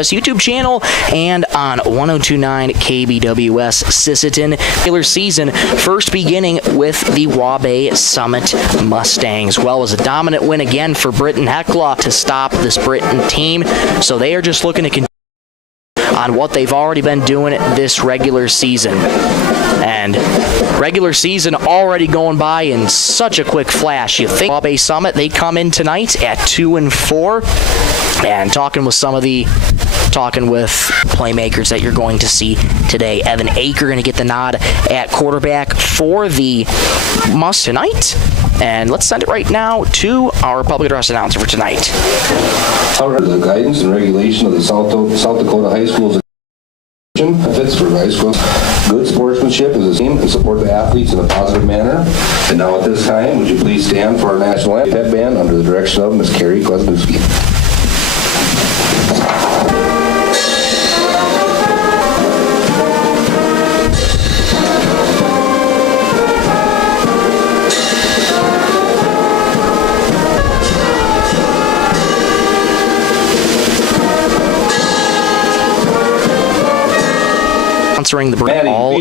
KBWS YouTube channel and on 102.9 KBWS Sisseton. Regular season first beginning with the Waubay Summit Mustangs. Well, it was a dominant win again for Britton-Hecla to stop this Britton team. So they are just looking to continue on what they've already been doing this regular season. And regular season already going by in such a quick flash. You think Waubay Summit, they come in tonight at 2-4, and talking with playmakers that you're going to see today. Evan Aker going to get the nod at quarterback for the Must tonight. And let's send it right now to our public address announcer for tonight. The guidance and regulation of the South Dakota High Schools benefits for high schools. Good sportsmanship as a team and support the athletes in a positive manner. And now at this time, would you please stand for our national anthem band under the direction of Ms. Carrie Kwasniewski. Sponsoring the all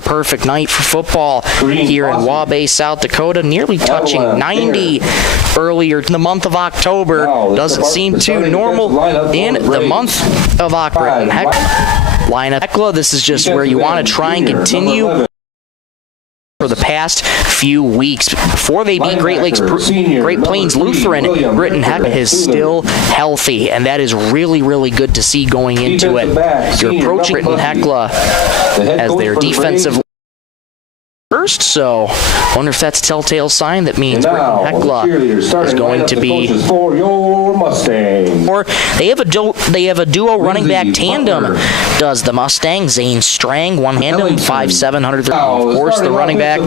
perfect night for football here in Waubay, South Dakota, nearly touching 90 earlier in the month of October. Doesn't seem too normal in the month of October. Hecla, this is just where you want to try and continue for the past few weeks. Before they beat Great Plains Lutheran, Britton-Hecla is still healthy, and that is really, really good to see going into it. You're approaching Britton-Hecla as their defensive first, so I wonder if that's a telltale sign that means Britton-Hecla is going to be. Or they have a duo running back tandem. Does the Mustang Zane Strang, one tandem, 5'7", 130. Of course, the running back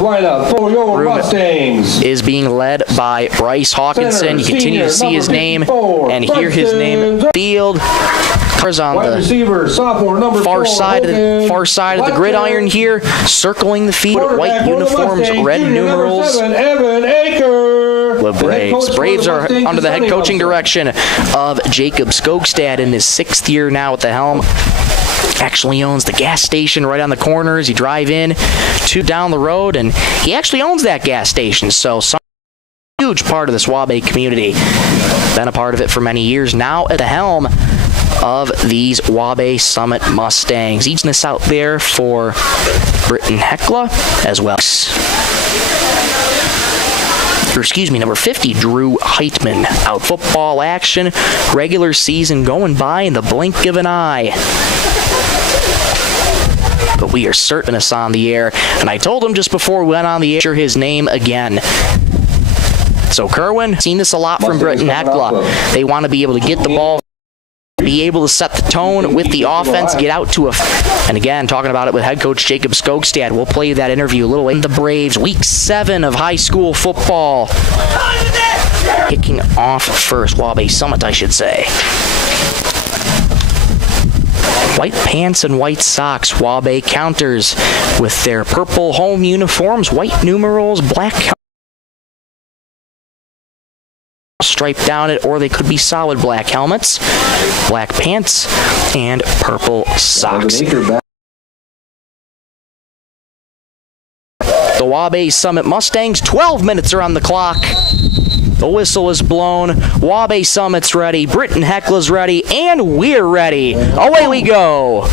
is being led by Bryce Hawkinson. You continue to see his name and hear his name field. Cars on the far side of the gridiron here, circling the field. White uniforms, red numerals. The Braves are under the head coaching direction of Jacob Skogstad in his 6th year now at the helm. Actually owns the gas station right on the corner as you drive in, 2 down the road, and he actually owns that gas station. So huge part of this Waubay community. Been a part of it for many years now at the helm of these Waubay Summit Mustangs. Each this out there for Britton-Hecla as well. Number 50, Drew Heitman, out football action. Regular season going by in the blink of an eye. But we are certain us on the air, and I told him just before we went on the air his name again. So Kerwin, seen this a lot from Britton-Hecla. They want to be able to get the ball, be able to set the tone with the offense, get out to and again, talking about it with head coach Jacob Skogstad. We'll play that interview a little later. The Braves, week 7 of high school football. Kicking off first, Waubay Summit, I should say. White pants and white socks, Waubay counters with their purple home uniforms, white numerals, black striped down it, or they could be solid black helmets, black pants, and purple socks. The Waubay Summit Mustangs, 12 minutes are on the clock. The whistle is blown. Waubay Summit's ready. Britton-Hecla's ready. And we're ready. Away we go.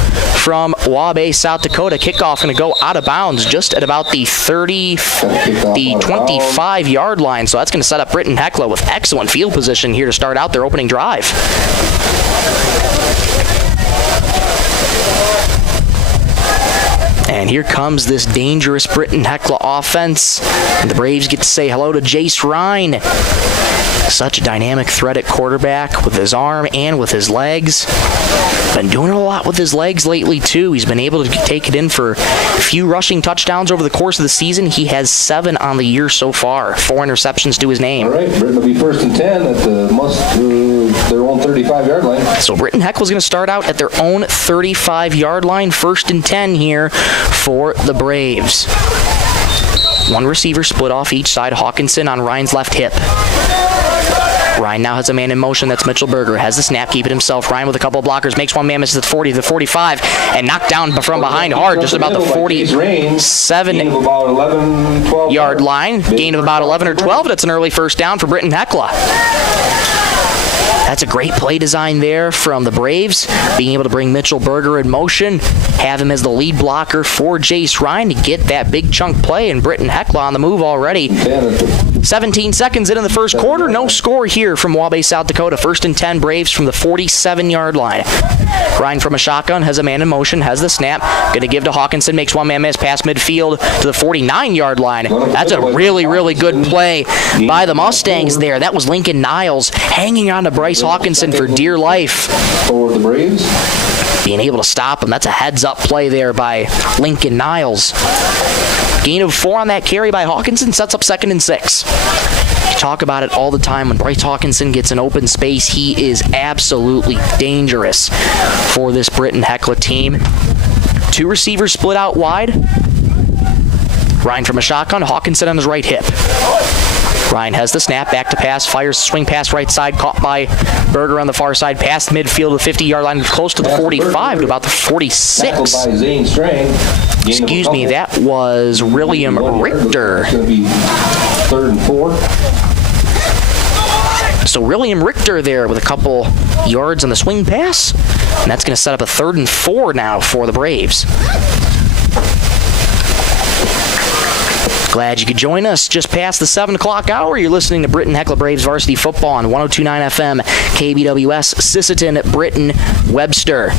From Waubay, South Dakota. Kickoff going to go out of bounds just at about the 25-yard line. So that's going to set up Britton-Hecla with excellent field position here to start out their opening drive. And here comes this dangerous Britton-Hecla offense. And the Braves get to say hello to Jace Ryan. Such a dynamic threat at quarterback with his arm and with his legs. Been doing a lot with his legs lately, too. He's been able to take it in for a few rushing touchdowns over the course of the season. He has 7 on the year so far. 4 interceptions to his name. All right, Britton will be 1st and 10 at their own 35-yard line. So Britton-Hecla is going to start out at their own 35-yard line. 1st and 10 here for the Braves. One receiver split off each side. Hawkinson on Ryan's left hip. Ryan now has a man in motion. That's Mitchell Berger. Has the snap, keep it himself. Ryan with a couple of blockers. Makes one man miss at the 40, the 45, and knocked down from behind hard, just about the 47-yard line. Gain of about 11 or 12. That's an early first down for Britton-Hecla. That's a great play design there from the Braves, being able to bring Mitchell Berger in motion, have him as the lead blocker for Jace Ryan to get that big chunk play, and Britton-Hecla on the move already. 17 seconds into the first quarter, no score here from Waubay, South Dakota. First and 10, Braves from the 47-yard line. Ryan from a shotgun has a man in motion, has the snap, going to give to Hawkinson, makes one man miss past midfield to the 49-yard line. That's a really, really good play by the Mustangs there. That was Lincoln Niles hanging on to Bryce Hawkinson for dear life. For the Braves. Being able to stop him, that's a heads-up play there by Lincoln Niles. Gain of 4 on that carry by Hawkinson, sets up 2nd and 6. You talk about it all the time. When Bryce Hawkinson gets an open space, he is absolutely dangerous for this Britton-Hecla team. 2 receivers split out wide. Ryan from a shotgun, Hawkinson on his right hip. Ryan has the snap, back to pass, fires swing pass right side, caught by Berger on the far side, past midfield, the 50-yard line, close to the 45, to about the 46. Excuse me, that was William Richter. It's going to be 3rd and 4. So William Richter there with a couple yards on the swing pass, and that's going to set up a 3rd and 4 now for the Braves. Glad you could join us just past the 7 o'clock hour. You're listening to Britton-Hecla Braves varsity football on 102.9 FM, KBWS, Sisseton, Britton, Webster.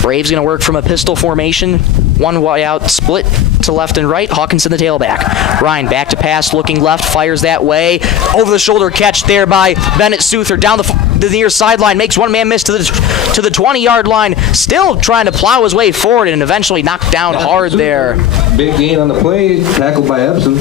Braves going to work from a pistol formation. One way out, split to left and right. Hawkinson the tailback. Ryan back to pass, looking left, fires that way. Over the shoulder catch there by Bennett Souther down the near sideline. Makes one man miss to the 20-yard line. Still trying to plow his way forward and eventually knocked down hard there. Big gain on the play, tackled by Ebsen.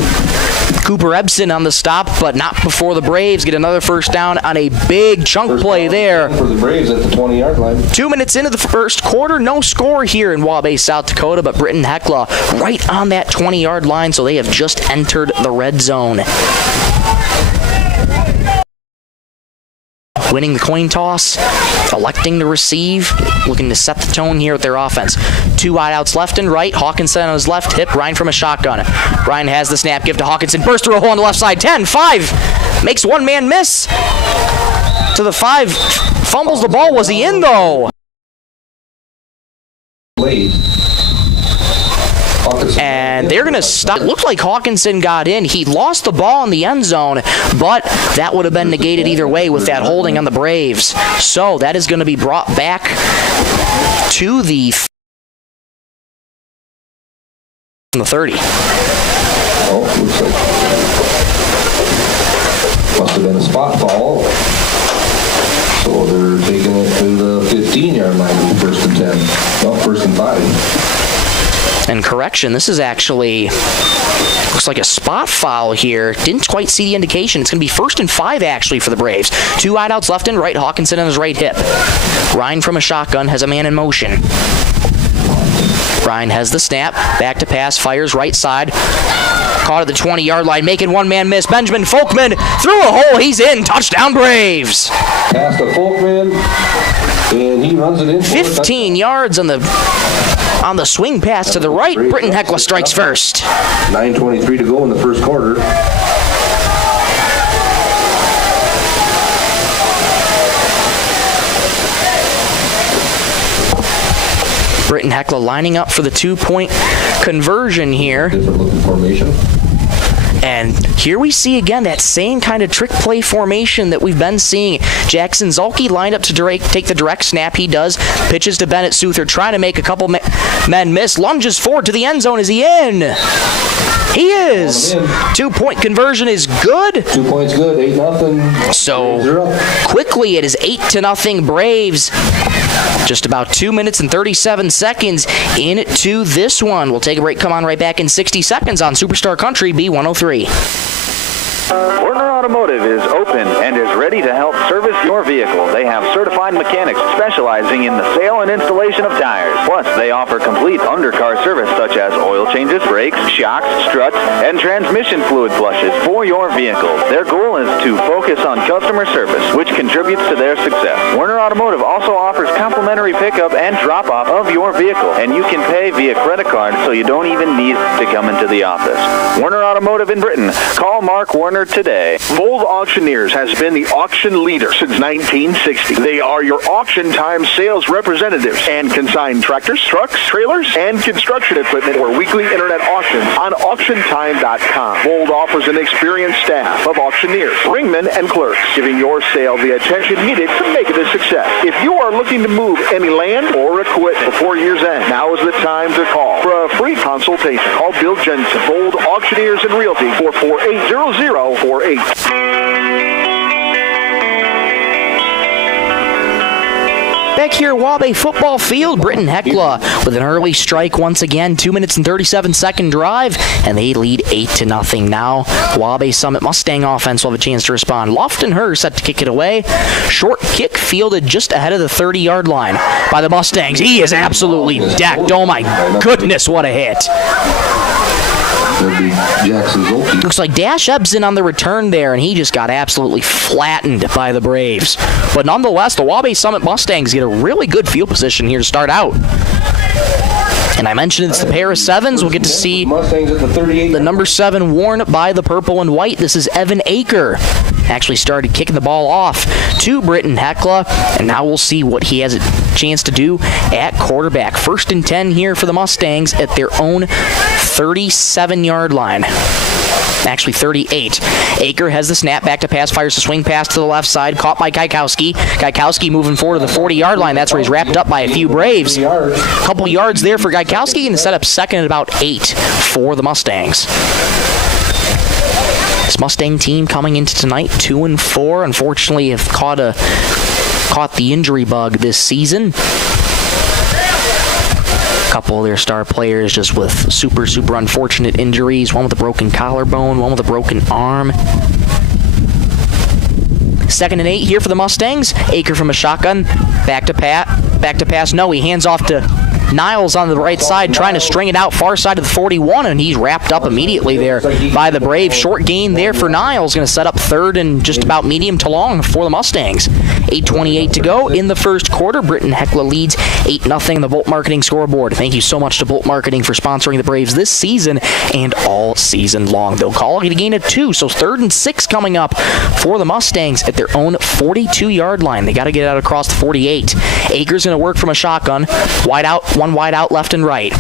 Cooper Ebsen on the stop, but not before the Braves get another first down on a big chunk play there. For the Braves at the 20-yard line. 2 minutes into the first quarter, no score here in Waubay, South Dakota, but Britton-Hecla right on that 20-yard line, so they have just entered the red zone. Winning the coin toss, electing to receive, looking to set the tone here with their offense. 2 wideouts left and right. Hawkinson on his left hip. Ryan from a shotgun. Ryan has the snap. Give to Hawkinson. Burst through a hole on the left side. 10, 5. Makes one man miss. To the 5. Fumbles the ball. Was he in, though? And they're going to stop. It looked like Hawkinson got in. He lost the ball in the end zone, but that would have been negated either way with that holding on the Braves. So that is going to be brought back to the 30. Oh, looks like must have been a spot foul. So they're taking it to the 15-yard line to be 1st and 10. No, 1st and 5. And correction, this is actually, looks like a spot foul here. Didn't quite see the indication. It's going to be 1st and 5 actually for the Braves. 2 wideouts left and right. Hawkinson on his right hip. Ryan from a shotgun has a man in motion. Ryan has the snap. Back to pass. Fires right side. Caught at the 20-yard line. Making one man miss. Benjamin Folkman through a hole. He's in. Touchdown Braves. Pass to Folkman. And he runs it in. 15 yards on the swing pass to the right. Britton-Hecla strikes first. 9:23 to go in the first quarter. Britton-Hecla lining up for the 2-point conversion here. Different looking formation. And here we see again that same kind of trick play formation that we've been seeing. Jackson Zolke lined up to take the direct snap. He does. Pitches to Bennett Souther, trying to make a couple men miss. Lunges forward to the end zone. Is he in? He is. 2-point conversion is good. 2 points good. 8-0. So quickly it is 8-0 Braves. Just about 2 minutes and 37 seconds into this one. We'll take a break. Come on right back in 60 seconds on Superstar Country B103. Werner Automotive is open and is ready to help service your vehicle. They have certified mechanics specializing in the sale and installation of tires. Plus, they offer complete undercar service such as oil changes, brakes, shocks, struts, and transmission fluid flushes for your vehicle. Their goal is to focus on customer service, which contributes to their success. Werner Automotive also offers complimentary pickup and drop-off of your vehicle, and you can pay via credit card so you don't even need to come into the office. Werner Automotive in Britton. Call Mark Werner today. Bold Auctioneers has been the auction leader since 1960. They are your auction time sales representatives and consign tractors, trucks, trailers, and construction equipment for weekly internet auctions on auctiontime.com. Bold offers an experienced staff of auctioneers, ringmen, and clerks, giving your sale the attention needed to make it a success. If you are looking to move any land or equipment before year's end, now is the time to call. For a free consultation, call Bill Jensen, Bold Auctioneers and Realty, 448-0048. Back here at Waubay football field, Britton-Hecla with an early strike once again, 2 minutes and 37-second drive, and they lead 8-0 now. Waubay Summit Mustang offense will have a chance to respond. Lofton set to kick it away. Short kick fielded just ahead of the 30-yard line by the Mustangs. He is absolutely decked. Oh my goodness, what a hit. Looks like Dash Ebsen on the return there, and he just got absolutely flattened by the Braves. But nonetheless, the Waubay Summit Mustangs get a really good field position here to start out. And I mentioned it's the pair of sevens. We'll get to see the number 7 worn by the purple and white. This is Evan Aker. Actually started kicking the ball off to Britton-Hecla, and now we'll see what he has a chance to do at quarterback. 1st and 10 here for the Mustangs at their own 37-yard line. Actually 38. Aker has the snap, back to pass, fires the swing pass to the left side, caught by Gaikowski. Gaikowski moving forward to the 40-yard line. That's where he's wrapped up by a few Braves. A couple yards there for Gaikowski, and the setup second at about 8 for the Mustangs. This Mustang team coming into tonight 2-4. Unfortunately, have caught the injury bug this season. Couple of their star players just with super unfortunate injuries. One with a broken collarbone, one with a broken arm. 2nd and 8 here for the Mustangs. Aker from a shotgun. Back to pass. No, he hands off to Niles on the right side, trying to string it out far side of the 41, and he's wrapped up immediately there by the Braves. Short gain there for Niles, going to set up 3rd and just about medium to long for the Mustangs. 8:28 to go in the first quarter. Britton-Hecla leads 8-0 in the Bolt Marketing scoreboard. Thank you so much to Bolt Marketing for sponsoring the Braves this season and all season long. They'll call it a gain of 2, so 3rd and 6 coming up for the Mustangs at their own 42-yard line. They got to get out across the 48. Aker's going to work from a shotgun. One wide out left and right.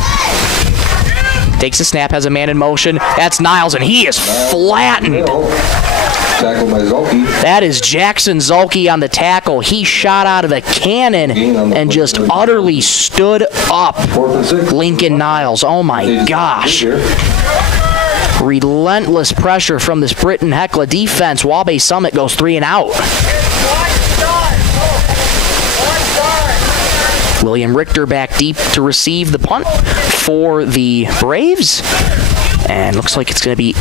Takes a snap, has a man in motion. That's Niles, and he is flattened. Tackled by Zulke. That is Jackson Zulke on the tackle. He shot out of a cannon and just utterly stood up Lincoln Niles. Oh my gosh. Relentless pressure from this Britton-Hecla defense. Waubay Summit goes 3 and out. William Richter back deep to receive the punt for the Braves. And looks like it's going to be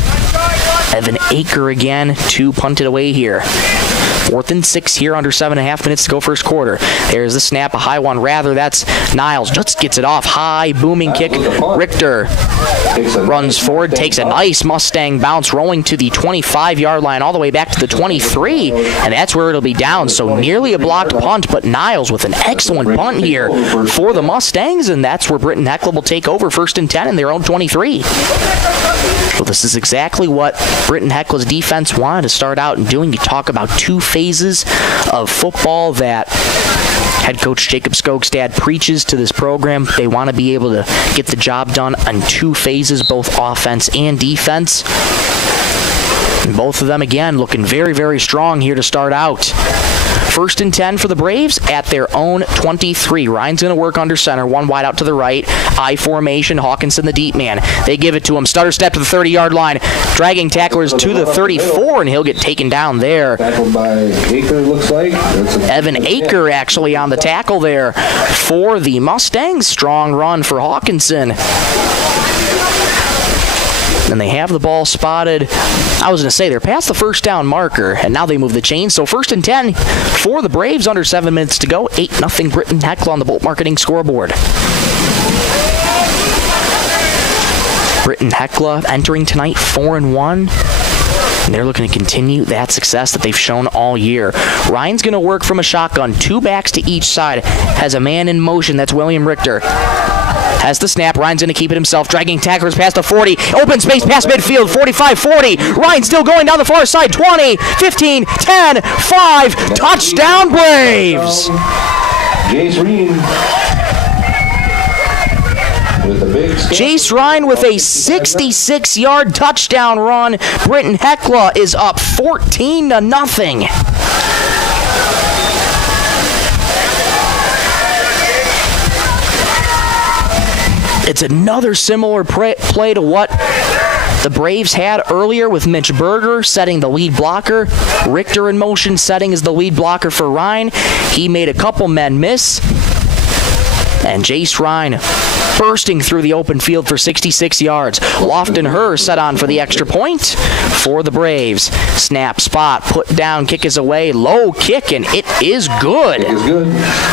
Evan Aker again to punt it away here. 4th and 6 here, under 7.5 minutes to go first quarter. There's the snap, a high one rather. That's Niles. Just gets it off. High, booming kick. Richter runs forward, takes a nice Mustang bounce, rolling to the 25-yard line all the way back to the 23, and that's where it'll be down. So nearly a blocked punt, but Niles with an excellent punt here for the Mustangs, and that's where Britton-Hecla will take over 1st and 10 in their own 23. So this is exactly what Britton-Hecla's defense wanted to start out and doing. You talk about 2 phases of football that head coach Jacob Skogstad preaches to this program. They want to be able to get the job done on 2 phases, both offense and defense. And both of them, again, looking very, very strong here to start out. 1st and 10 for the Braves at their own 23. Ryan's going to work under center. One wide out to the right. I formation. Hawkinson, the deep man. They give it to him. Stutter step to the 30-yard line. Dragging tacklers to the 34, and he'll get taken down there. Tackled by Aker, looks like. Evan Aker actually on the tackle there for the Mustangs. Strong run for Hawkinson. And they have the ball spotted. I was going to say they're past the first down marker, and now they move the chains. So 1st and 10 for the Braves, under 7 minutes to go. 8-0 Britton-Hecla on the Bolt Marketing scoreboard. Britton-Hecla entering tonight 4-1. And they're looking to continue that success that they've shown all year. Ryan's going to work from a shotgun, 2 backs to each side. Has a man in motion. That's William Richter. Has the snap. Ryan's going to keep it himself. Dragging tacklers past the 40. Open space past midfield. 45-40. Ryan still going down the far side. 20, 15, 10, 5. Touchdown Braves. Jace Ryan with a 66-yard touchdown run. Britton-Hecla is up 14-0. It's another similar play to what the Braves had earlier with Mitch Berger setting the lead blocker. Richter in motion setting as the lead blocker for Ryan. He made a couple men miss. And Jace Ryan bursting through the open field for 66 yards. Lofton Herr set on for the extra point for the Braves. Snap, spot, put down, kick is away. Low kick, and it is good.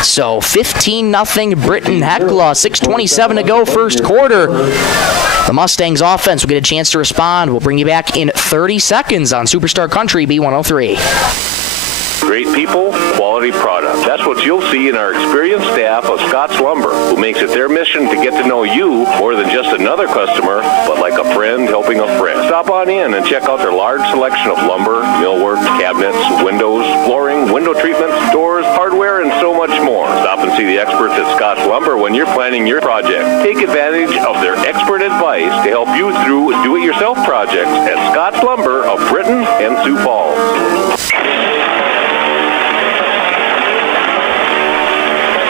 So 15-0 Britton-Hecla. 6:27 to go, first quarter. The Mustangs offense will get a chance to respond. We'll bring you back in 30 seconds on Superstar Country B103. Great people, quality product. That's what you'll see in our experienced staff of Scott's Lumber, who makes it their mission to get to know you more than just another customer, but like a friend helping a friend. Stop on in and check out their large selection of lumber, millwork, cabinets, windows, flooring, window treatments, doors, hardware, and so much more. Stop and see the experts at Scott's Lumber when you're planning your project. Take advantage of their expert advice to help you through do-it-yourself projects at Scott's Lumber of Britton and Sioux Falls.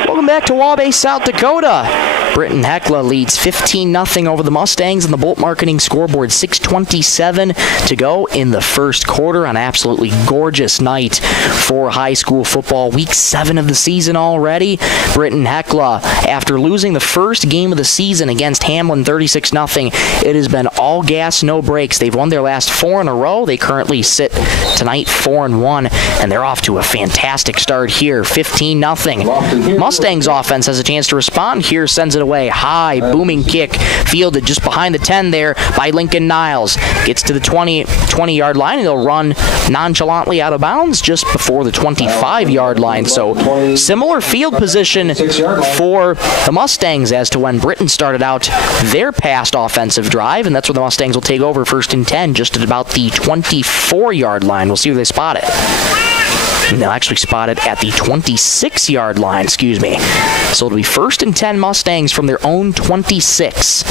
Welcome back to Waubay, South Dakota. Britton-Hecla leads 15-0 over the Mustangs on the Bolt Marketing scoreboard. 6:27 to go in the first quarter. An absolutely gorgeous night for high school football. Week 7 of the season already. Britton-Hecla, after losing the first game of the season against Hamlin 36-0, it has been all gas, no brakes. They've won their last 4 in a row. They currently sit tonight 4-1, and they're off to a fantastic start here. 15-0. Mustangs offense has a chance to respond here, sends it away. High, booming kick, fielded just behind the 10 there by Lincoln Niles. Gets to the 20-yard line, and he'll run nonchalantly out of bounds just before the 25-yard line. So similar field position for the Mustangs as to when Britton started out their past offensive drive, and that's where the Mustangs will take over 1st and 10, just at about the 24-yard line. We'll see where they spot it. And they'll actually spot it at the 26-yard line, excuse me. So it'll be 1st and 10 Mustangs from their own 26.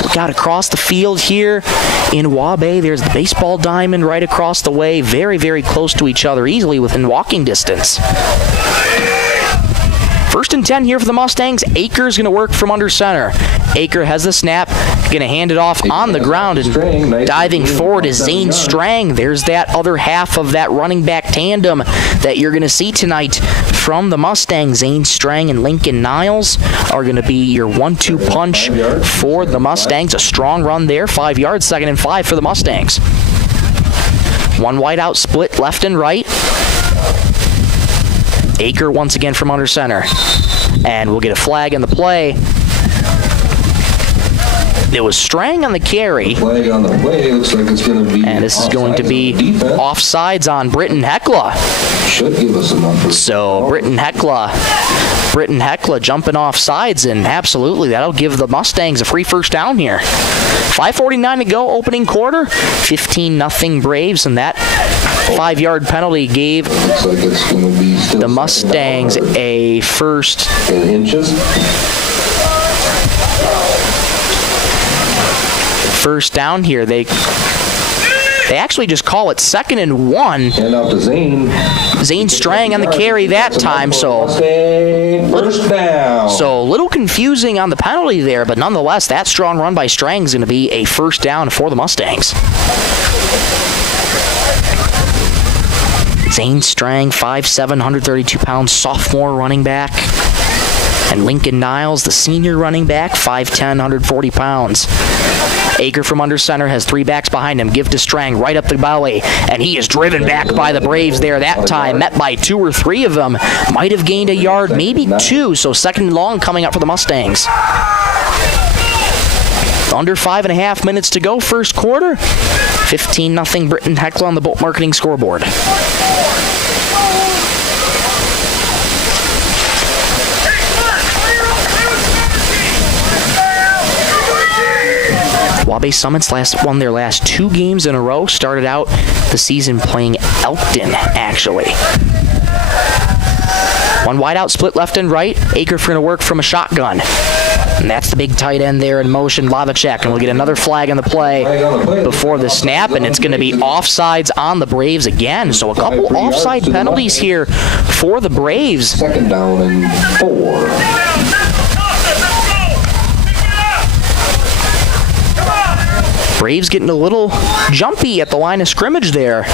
Look out across the field here in Waubay. There's the baseball diamond right across the way. Very, very close to each other, easily within walking distance. 1st and 10 here for the Mustangs. Aker's going to work from under center. Aker has the snap, going to hand it off on the ground, and diving forward is Zane Strang. There's that other half of that running back tandem that you're going to see tonight from the Mustangs. Zane Strang and Lincoln Niles are going to be your 1-2 punch for the Mustangs. A strong run there, 5 yards, 2nd and 5 for the Mustangs. One wide out split left and right. Aker once again from under center. And we'll get a flag in the play. It was Strang on the carry. Flag on the play. Looks like it's going to be. And this is going to be offsides on Britton-Hecla. Should give us enough. So Britton-Hecla jumping off sides, and absolutely that'll give the Mustangs a free first down here. 5:49 to go, opening quarter. 15-0 Braves, and that 5-yard penalty gave Looks like it's going to be still the Mustangs a first. in inches. First down here. They actually just call it 2nd and 1. Hand out to Zane. Zane Strang on the carry that time, so First down. a little confusing on the penalty there, but nonetheless, that strong run by Strang is going to be a first down for the Mustangs. Zane Strang, 5'7", 132-pound sophomore running back. And Lincoln Niles, the senior running back, 5'10", 140 pounds. Aker from under center has 3 backs behind him. Give to Strang right up the belly, and he is driven back by the Braves there that time, met by 2 or 3 of them. Might have gained a yard, maybe 2, so second and long coming up for the Mustangs. Under 5.5 minutes to go, first quarter. 15-0 Britton-Hecla on the Bolt Marketing scoreboard. Waubay Summits won their last 2 games in a row. Started out the season playing Elkton, actually. One wide out, split left and right. Aker going to work from a shotgun. And that's the big tight end there in motion, Lavacek. And we'll get another flag on the play before the snap, and it's going to be offsides on the Braves again. So a couple offside penalties here for the Braves. Second down and 4. Braves getting a little jumpy at the line of scrimmage there.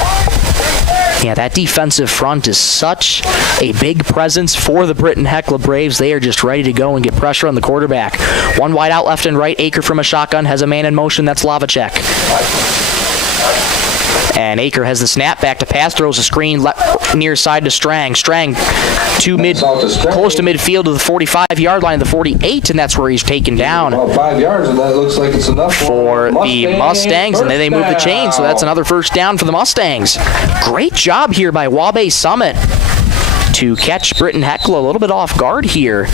Yeah, that defensive front is such a big presence for the Britton-Hecla Braves. They are just ready to go and get pressure on the quarterback. One wide out left and right. Aker from a shotgun has a man in motion. That's Lavacek. And Aker has the snap back to pass, throws a screen near side to Strang. Strang close to midfield to the 45-yard line of the 48, and that's where he's taken down. About 5 yards, and that looks like it's enough for the Mustangs, and then they move the chain, so that's another first down for the Mustangs. Great job here by Waubay Summit to catch Britton-Hecla a little bit off guard here.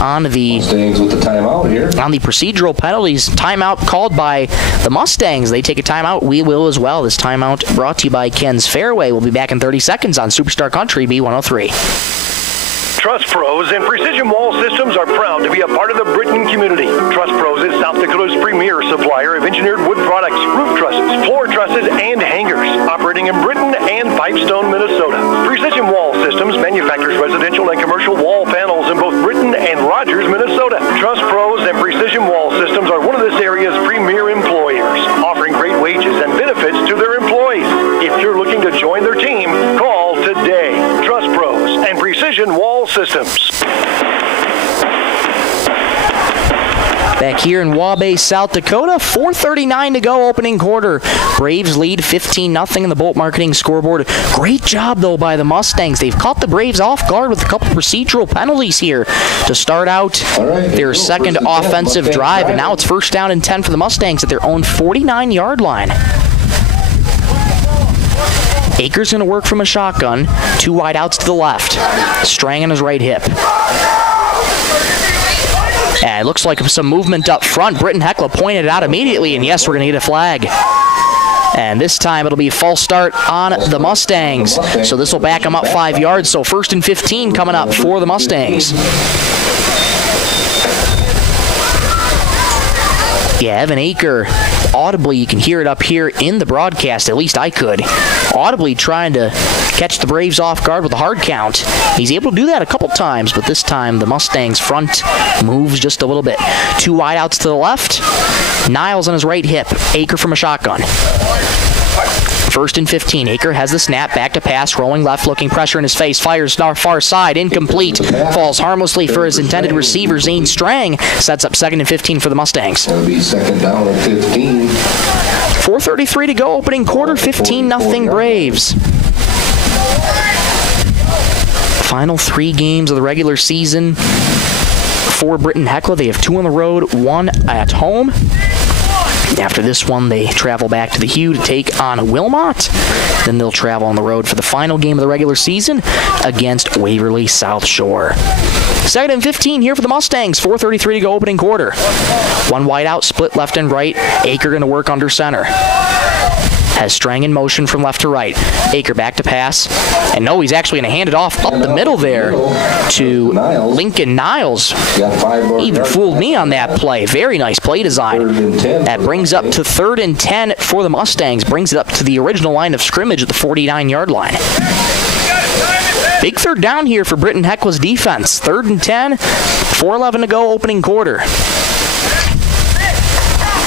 On the Mustangs with the timeout here. On the procedural penalties, timeout called by the Mustangs. They take a timeout. We will as well. This timeout brought to you by Ken's Fairway. We'll be back in 30 seconds on Superstar Country B103. Trust Pros and Precision Wall Systems are proud to be a part of the Britton community. Trust Pros is South Dakota's premier supplier of engineered wood products, roof trusses, floor trusses, and hangers. Operating in Britton and Pipestone, Minnesota. Precision Wall Systems manufactures residential and commercial wall panels in both Britton and Rogers, Minnesota. Trust Pros and Precision Wall Systems are one of this area's premier employers, offering great wages and benefits to their employees. If you're looking to join their team, call today. Trust Pros and Precision Wall Systems. Back here in Waubay, South Dakota, 4:39 to go, opening quarter. Braves lead 15-0 in the Bolt Marketing scoreboard. Great job, though, by the Mustangs. They've caught the Braves off guard with a couple procedural penalties here to start out their second offensive drive, and now it's first down and 10 for the Mustangs at their own 49-yard line. Aker's going to work from a shotgun. 2 wide outs to the left. Strang on his right hip. And it looks like some movement up front. Britton-Hecla pointed it out immediately, and yes, we're going to get a flag. And this time it'll be a false start on the Mustangs. So this will back them up 5 yards. So first and 15 coming up for the Mustangs. Yeah, Evan Aker, audibly, you can hear it up here in the broadcast, at least I could, audibly trying to catch the Braves off guard with a hard count. He's able to do that a couple times, but this time the Mustangs front moves just a little bit. 2 wide outs to the left. Niles on his right hip. Aker from a shotgun. First and 15. Aker has the snap, back to pass, rolling left, looking pressure in his face, fires far side, incomplete, falls harmlessly for his intended receiver, Zane Strang, sets up second and 15 for the Mustangs. That'll be second down and 15. 4:33 to go, opening quarter, 15-0 Braves. Final 3 games of the regular season for Britton-Hecla. They have 2 on the road, 1 at home. After this one, they travel back to the Hugh to take on Wilmot. Then they'll travel on the road for the final game of the regular season against Waverly South Shore. Second and 15 here for the Mustangs. 4:33 to go, opening quarter. 1 wide out, split left and right. Aker going to work under center. Has Strang in motion from left to right. Aker back to pass. And no, he's actually going to hand it off up the middle there to Lincoln Niles. Even fooled me on that play. Very nice play design. That brings up to 3rd and 10 for the Mustangs. Brings it up to the original line of scrimmage at the 49-yard line. Big third down here for Britton-Hecla's defense. 3rd and 10, 4:11 to go, opening quarter.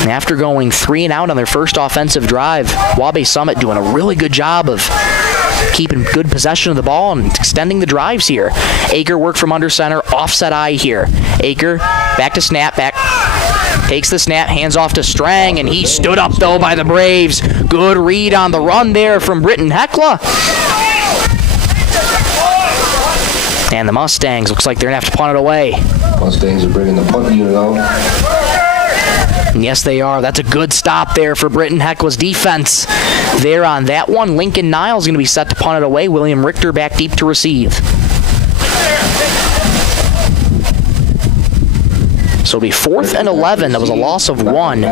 And after going 3 and out on their first offensive drive, Waubay Summit doing a really good job of keeping good possession of the ball and extending the drives here. Aker worked from under center, offset eye here. Aker back to snap, back. Takes the snap, hands off to Strang, and he stood up, though, by the Braves. Good read on the run there from Britton-Hecla. And the Mustangs, looks like they're going to have to punt it away. Mustangs are bringing the punt unit out. And yes, they are. That's a good stop there for Britton-Hecla's defense. There on that one, Lincoln Niles going to be set to punt it away. William Richter back deep to receive. So it'll be 4th and 11. That was a loss of 1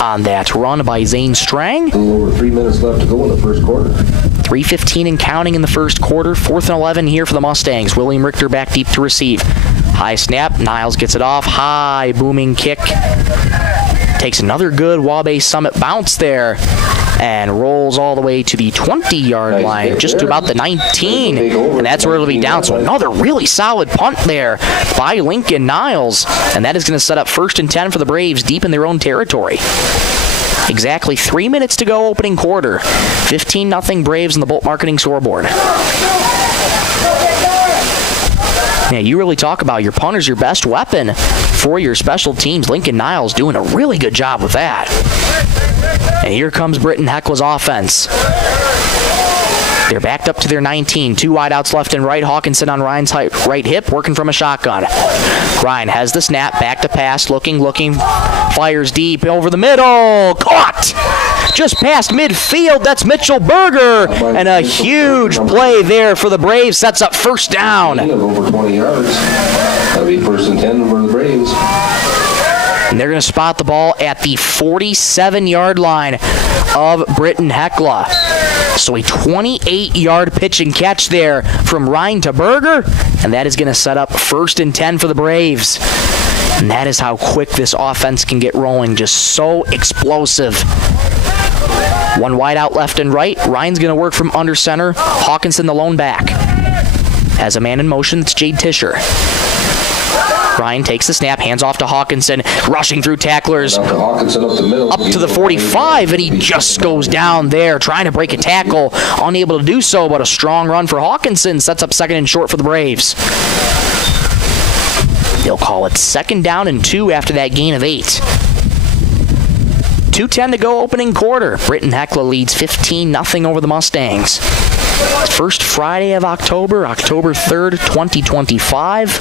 on that run by Zane Strang. A little over 3 minutes left to go in the first quarter. 3:15 and counting in the first quarter. 4th and 11 here for the Mustangs. William Richter back deep to receive. High snap. Niles gets it off. High booming kick. Takes another good Waubay Summit bounce there and rolls all the way to the 20-yard line, just to about the 19, and that's where it'll be down. So another really solid punt there by Lincoln Niles, and that is going to set up 1st and 10 for the Braves deep in their own territory. Exactly 3 minutes to go opening quarter. 15-0 Braves on the Bolt Marketing scoreboard. Yeah, you really talk about your punter's your best weapon for your special teams. Lincoln Niles doing a really good job with that. And here comes Britton-Hecla's offense. They're backed up to their 19. 2 wideouts left and right. Hawkinson on Ryan's right hip, working from a shotgun. Ryan has the snap, back to pass, looking, fires deep over the middle. Caught! Just past midfield. That's Mitchell Berger. And a huge play there for the Braves. Sets up 1st down. Over 20 yards. That'll be 1st and 10 for the Braves. And they're going to spot the ball at the 47-yard line of Britton-Hecla. So a 28-yard pitch and catch there from Ryan to Berger, and that is going to set up 1st and 10 for the Braves. And that is how quick this offense can get rolling, just so explosive. 1 wide out left and right. Ryan's going to work from under center. Hawkinson the lone back. Has a man in motion, it's Jade Tischer. Ryan takes the snap, hands off to Hawkinson, rushing through tacklers Up to the 45, and he just goes down there trying to break a tackle, unable to do so, but a strong run for Hawkinson sets up 2nd and short for the Braves. They'll call it 2nd down and 2 after that gain of 8. 2:10 to go opening quarter. Britton-Hecla leads 15-0 over the Mustangs. First Friday of October, October 3rd, 2025.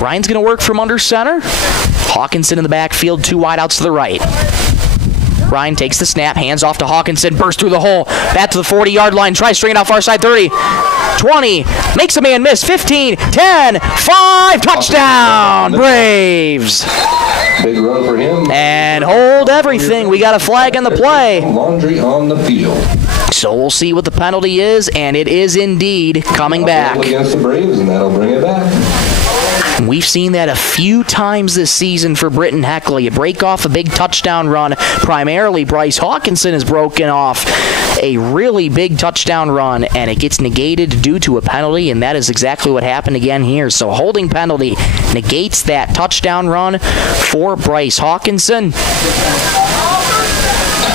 Ryan's going to work from under center. Hawkinson in the backfield, 2 wideouts to the right. Ryan takes the snap, hands off to Hawkinson, bursts through the hole, back to the 40-yard line, tries stringing out far side, 30, 20, makes a man miss, 15, 10, 5, touchdown, Braves. Big run for him. And hold everything, we got a flag on the play. Laundry on the field. So we'll see what the penalty is, and it is indeed coming back. Against the Braves, and that'll bring it back. We've seen that a few times this season for Britton-Hecla. You break off a big touchdown run. Primarily, Bryce Hawkinson has broken off a really big touchdown run, and it gets negated due to a penalty, and that is exactly what happened again here. So holding penalty negates that touchdown run for Bryce Hawkinson.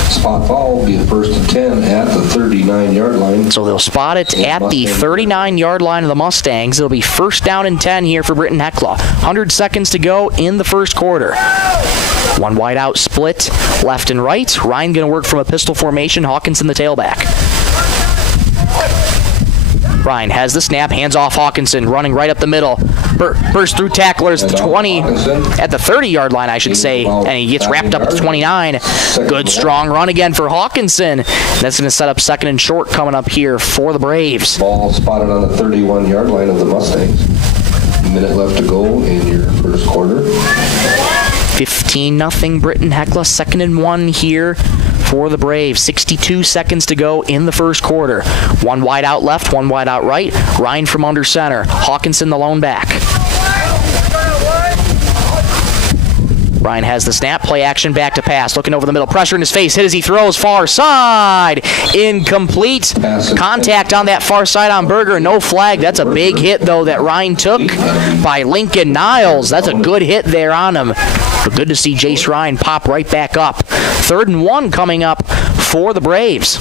Spot foul will be the 1st and 10 at the 39-yard line. So they'll spot it at the 39-yard line of the Mustangs. It'll be 1st down and 10 here for Britton-Hecla. 100 seconds to go in the first quarter. 1 wide out split, left and right. Ryan going to work from a pistol formation. Hawkinson the tailback. Ryan has the snap, hands off Hawkinson, running right up the middle. Burst through tacklers at the 20, at the 30-yard line, I should say, and he gets wrapped up at the 29. Good, strong run again for Hawkinson. That's going to set up 2nd and short coming up here for the Braves. Ball spotted on the 31-yard line of the Mustangs. A minute left to go in your first quarter. 15-0 Britton-Hecla, 2nd and 1 here for the Braves. 62 seconds to go in the first quarter. 1 wide out left, 1 wide out right. Ryan from under center. Hawkinson the lone back. Ryan has the snap, play action, back to pass. Looking over the middle, pressure in his face, hit as he throws, far side. Incomplete. Contact on that far side on Berger, no flag. That's a big hit, though, that Ryan took by Lincoln Niles. That's a good hit there on him. But good to see Jace Ryan pop right back up. 3rd and 1 coming up for the Braves.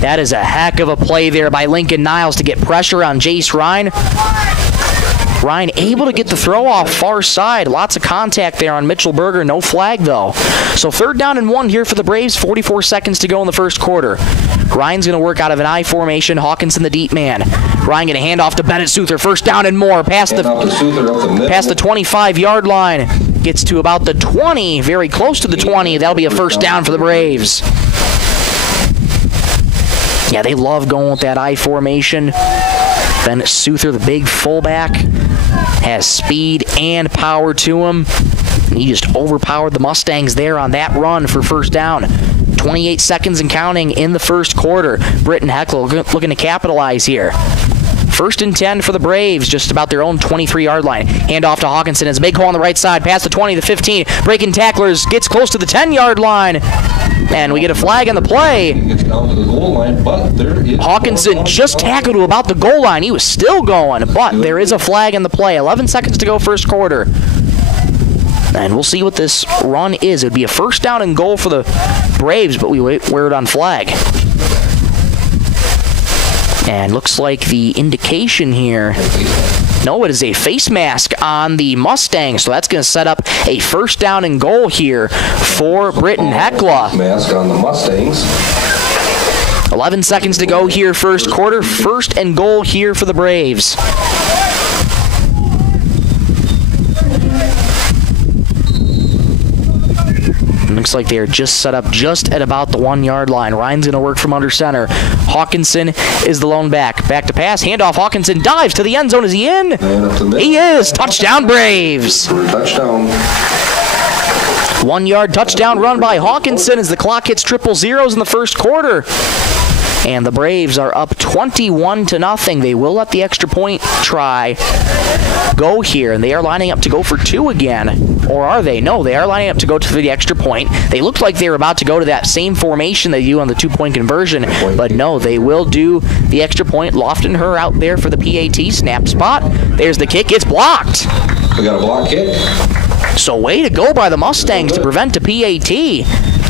That is a heck of a play there by Lincoln Niles to get pressure on Jace Ryan. Ryan able to get the throw off far side. Lots of contact there on Mitchell Berger. No flag, though. So 3rd down and 1 here for the Braves. 44 seconds to go in the first quarter. Ryan's going to work out of an I formation. Hawkinson the deep man. Ryan going to hand off to Bennett Souther. 1st down and more. Past the 25-yard line. Gets to about the 20. Very close to the 20. That'll be a 1st down for the Braves. Yeah, they love going with that I formation. Bennett Souther, the big fullback, has speed and power to him. He just overpowered the Mustangs there on that run for 1st down. 28 seconds and counting in the first quarter. Britton-Hecla looking to capitalize here. 1st and 10 for the Braves, just about their own 23-yard line. Hand off to Hawkinson as a big hole on the right side, past the 20, the 15. Breaking tacklers, gets close to the 10-yard line. And we get a flag on the play. Hawkinson just tackled to about the goal line. He was still going, but there is a flag in the play. 11 seconds to go first quarter. And we'll see what this run is. It would be a 1st down and goal for the Braves, but we wear it on flag. And looks like the indication here. No, it is a face mask on the Mustang, so that's going to set up a 1st down and goal here for Britton-Hecla. Mask on the Mustangs. 11 seconds to go here first quarter. 1st and goal here for the Braves. Looks like they are just set up just at about the 1-yard line. Ryan's going to work from under center. Hawkinson is the lone back. Back to pass. Handoff. Hawkinson dives to the end zone. Is he in? He is. Touchdown, Braves. Touchdown. 1-yard touchdown run by Hawkinson as the clock hits 000 in the first quarter. And the Braves are up 21-0. They will let the extra point try go here, and they are lining up to go for 2 again. Or are they? No, they are lining up to go to the extra point. They looked like they were about to go to that same formation they do on the 2-point conversion, but no, they will do the extra point. Lofton-Her out there for the PAT snap spot. There's the kick. It's blocked. We got a block kick. So way to go by the Mustangs to prevent a PAT.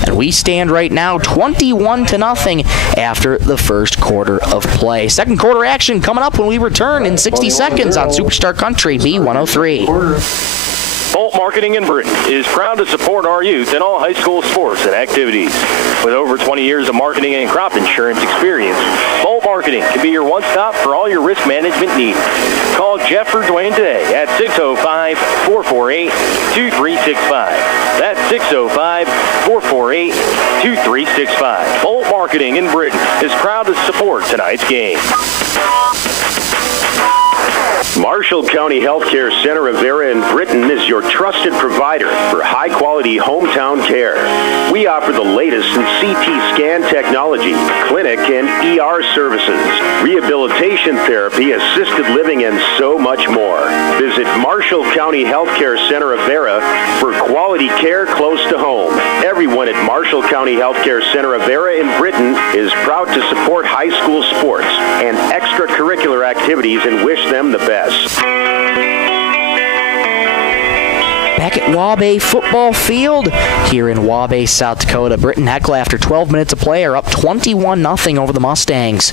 And we stand right now 21-0 after the first quarter of play. Second quarter action coming up when we return in 60 seconds on Superstar Country B103. Bolt Marketing in Britton is proud to support our youth in all high school sports and activities. With over 20 years of marketing and crop insurance experience, Bolt Marketing can be your one-stop for all your risk management needs. Call Jeff or Dwayne today at 605-448-2365. That's 605-448-2365. Bolt Marketing in Britton is proud to support tonight's game. Marshall County Healthcare Center of Vera in Britton is your trusted provider for high-quality hometown care. We offer the latest in CT scan technology, clinic and ER services, rehabilitation therapy, assisted living, and so much more. Visit Marshall County Healthcare Center of Vera for quality care close to home. Everyone at Marshall County Healthcare Center of Vera in Britton is proud to support high school sports and extracurricular activities and wish them the best. Back at Waubay football field here in Waubay, South Dakota. Britton-Hecla, after 12 minutes of play, are up 21-0 over the Mustangs.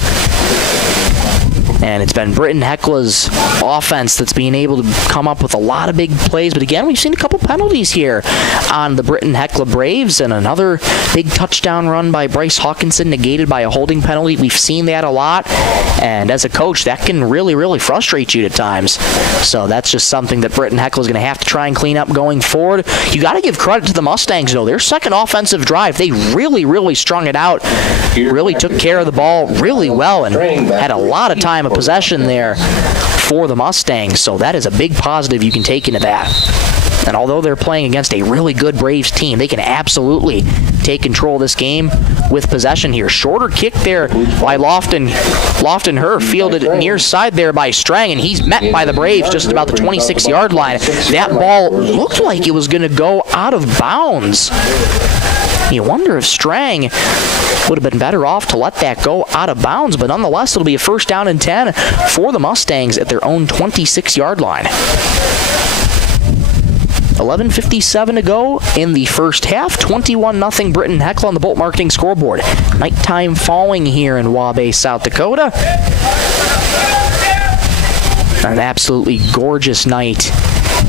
And it's been Britton-Hecla's offense that's being able to come up with a lot of big plays. But again, we've seen a couple penalties here on the Britton-Hecla Braves, and another big touchdown run by Bryce Hawkinson negated by a holding penalty. We've seen that a lot. And as a coach, that can really, really frustrate you at times. So that's just something that Britton-Hecla is going to have to try and clean up going forward. You got to give credit to the Mustangs, though. Their second offensive drive, they really, really strung it out. Really took care of the ball really well and had a lot of time of possession there for the Mustangs. So that is a big positive you can take into that. And although they're playing against a really good Braves team, they can absolutely take control of this game with possession here. Shorter kick there by Lofton-Her, fielded near side there by Strang, and he's met by the Braves just about the 26-yard line. That ball looked like it was going to go out of bounds. You wonder if Strang would have been better off to let that go out of bounds, but nonetheless, it'll be a 1st down and 10 for the Mustangs at their own 26-yard line. 11:57 to go in the first half. 21-0 Britton-Hecla on the Bolt Marketing scoreboard. Nighttime falling here in Waubay, South Dakota. An absolutely gorgeous night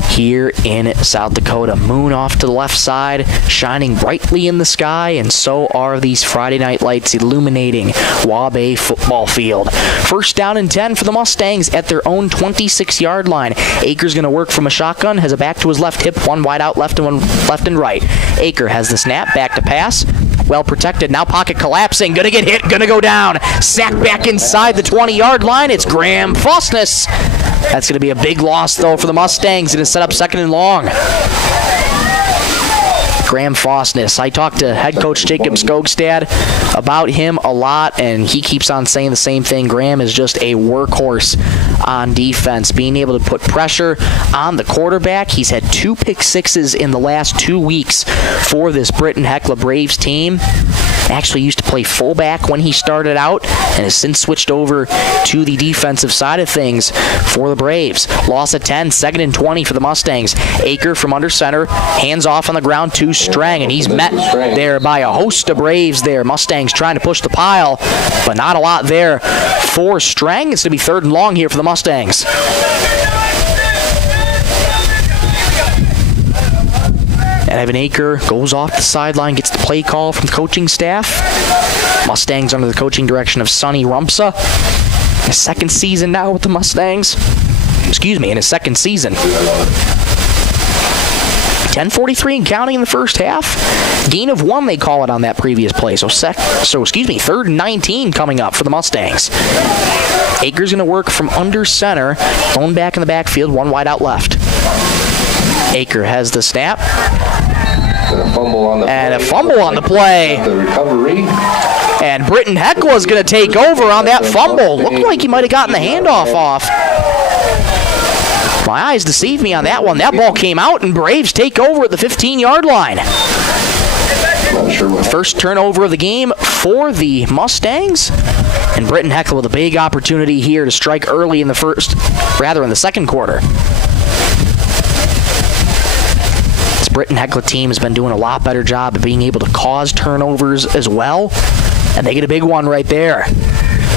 here in South Dakota. Moon off to the left side, shining brightly in the sky, and so are these Friday night lights illuminating Waubay football field. First down and 10 for the Mustangs at their own 26-yard line. Akers going to work from a shotgun, has a back to his left hip, one wide out left and one left and right. Aker has the snap, back to pass. Well protected, now pocket collapsing, gonna get hit, gonna go down. Sacked back inside the 20-yard line, it's Graham Fostness. That's gonna be a big loss though for the Mustangs. Gonna set up second and long. Graham Fostness. I talked to head coach Jacob Skogstad about him a lot, and he keeps on saying the same thing. Graham is just a workhorse on defense, being able to put pressure on the quarterback. He's had 2 pick sixes in the last 2 weeks for this Britton-Hecla Braves team. Actually used to play fullback when he started out and has since switched over to the defensive side of things for the Braves. Loss at 10, 2nd and 20 for the Mustangs. Aker from under center, hands off on the ground to Strang, and he's met there by a host of Braves there. Mustangs trying to push the pile, but not a lot there for Strang. It's going to be 3rd and long here for the Mustangs. And Evan Aker goes off the sideline, gets the play call from the coaching staff. Mustangs under the coaching direction of Sonny Rumpsa. His 2nd season now with the Mustangs. In his 2nd season. 10:43 and counting in the first half. Gain of 1, they call it on that previous play. So 3rd and 19 coming up for the Mustangs. Aker's going to work from under center, thrown back in the backfield, one wide out left. Aker has the snap. And a fumble on the play. The recovery. And Britton-Hecla is going to take over on that fumble. Looked like he might have gotten the handoff off. My eyes deceived me on that one. That ball came out, and Braves take over at the 15-yard line. First turnover of the game for the Mustangs. And Britton-Hecla with a big opportunity here to strike early in the second quarter. This Britton-Hecla team has been doing a lot better job of being able to cause turnovers as well. And they get a big one right there.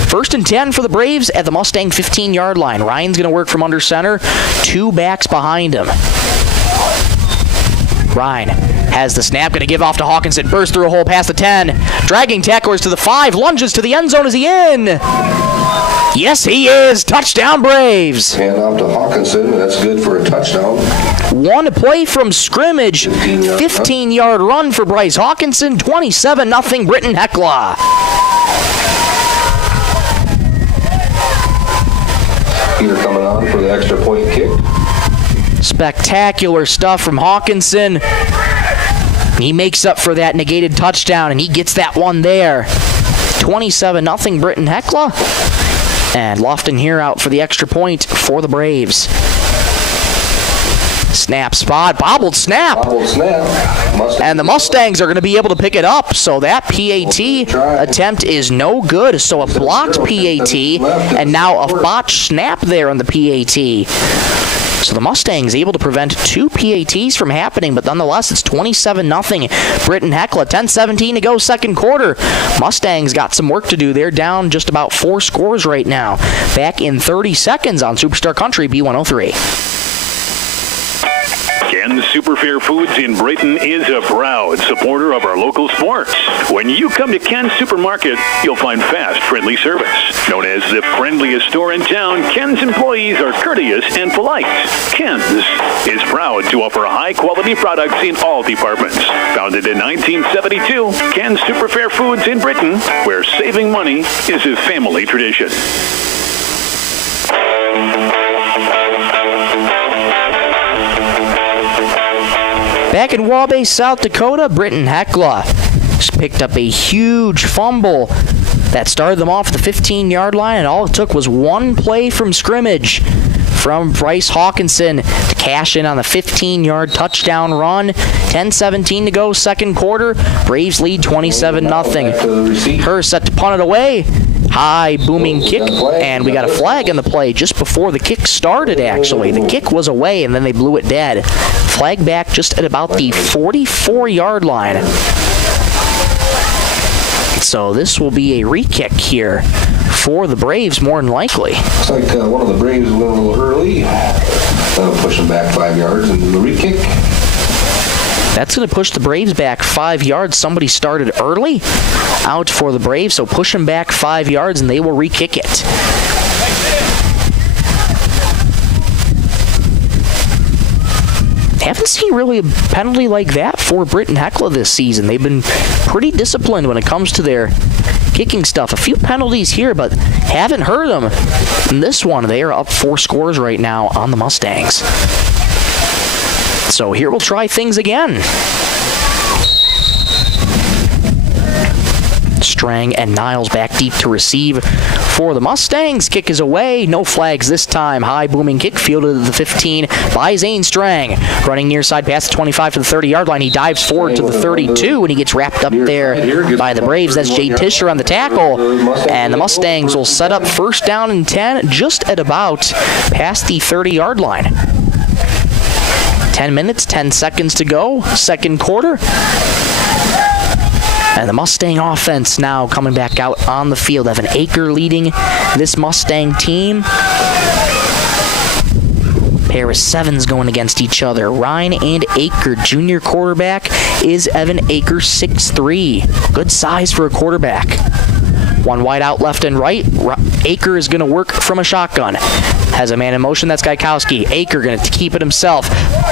1st and 10 for the Braves at the Mustang 15-yard line. Ryan's going to work from under center. 2 backs behind him. Ryan has the snap, going to give off to Hawkinson. Bursts through a hole past the 10. Dragging tacklers to the 5. Lunges to the end zone. Is he in? Yes, he is. Touchdown, Braves. Hand off to Hawkinson. That's good for a touchdown. 1 play from scrimmage. 15-yard run for Bryce Hawkinson. 27-0 Britton-Hecla. Peter coming on for the extra point kick. Spectacular stuff from Hawkinson. He makes up for that negated touchdown, and he gets that one there. 27-0 Britton-Hecla. And Lofton here out for the extra point for the Braves. Snap spot, bobbled snap. And the Mustangs are going to be able to pick it up, so that PAT attempt is no good. So a blocked PAT, and now a botched snap there on the PAT. So the Mustangs able to prevent 2 PATs from happening, but nonetheless, it's 27-0 Britton-Hecla. 10:17 to go, second quarter. Mustangs got some work to do. They're down just about 4 scores right now. Back in 30 seconds on Superstar Country B103. Ken's Super Fair Foods in Brighton is a proud supporter of our local sports. When you come to Ken's Supermarket, you'll find fast, friendly service. Known as the friendliest store in town, Ken's employees are courteous and polite. Ken's is proud to offer high-quality products in all departments. Founded in 1972, Ken's Super Fair Foods in Brighton, where saving money is a family tradition. Back in Waubay, South Dakota, Britton-Hecla just picked up a huge fumble that started them off at the 15-yard line, and all it took was 1 play from scrimmage from Bryce Hawkinson to cash in on the 15-yard touchdown run. 10:17 to go, second quarter. Braves lead 27-0. Hurst set to punt it away. High booming kick, and we got a flag in the play just before the kick started, actually. The kick was away, and then they blew it dead. Flag back just at about the 44-yard line. So this will be a re-kick here for the Braves, more than likely. Looks like one of the Braves went a little early. That'll push them back 5 yards into the re-kick. That's going to push the Braves back 5 yards. Somebody started early out for the Braves, so push them back 5 yards, and they will re-kick it. Haven't seen really a penalty like that for Britton-Hecla this season. They've been pretty disciplined when it comes to their kicking stuff. A few penalties here, but haven't heard them. In this one, they are up 4 scores right now on the Mustangs. So here we'll try things again. Strang and Niles back deep to receive for the Mustangs. Kick is away. No flags this time. High booming kick fielded at the 15 by Zane Strang. Running near side past the 25 to the 30-yard line. He dives forward to the 32, and he gets wrapped up there by the Braves. That's Jay Tischer on the tackle. And the Mustangs will set up first down and 10 just at about past the 30-yard line. 10 minutes, 10 seconds to go. Second quarter. And the Mustang offense now coming back out on the field. Evan Aker leading this Mustang team. Pair of sevens going against each other. Ryan and Aker. Junior quarterback is Evan Aker, 6'3". Good size for a quarterback. One wide out left and right. Aker is going to work from a shotgun. Has a man in motion. That's Gaikowski. Aker going to keep it himself.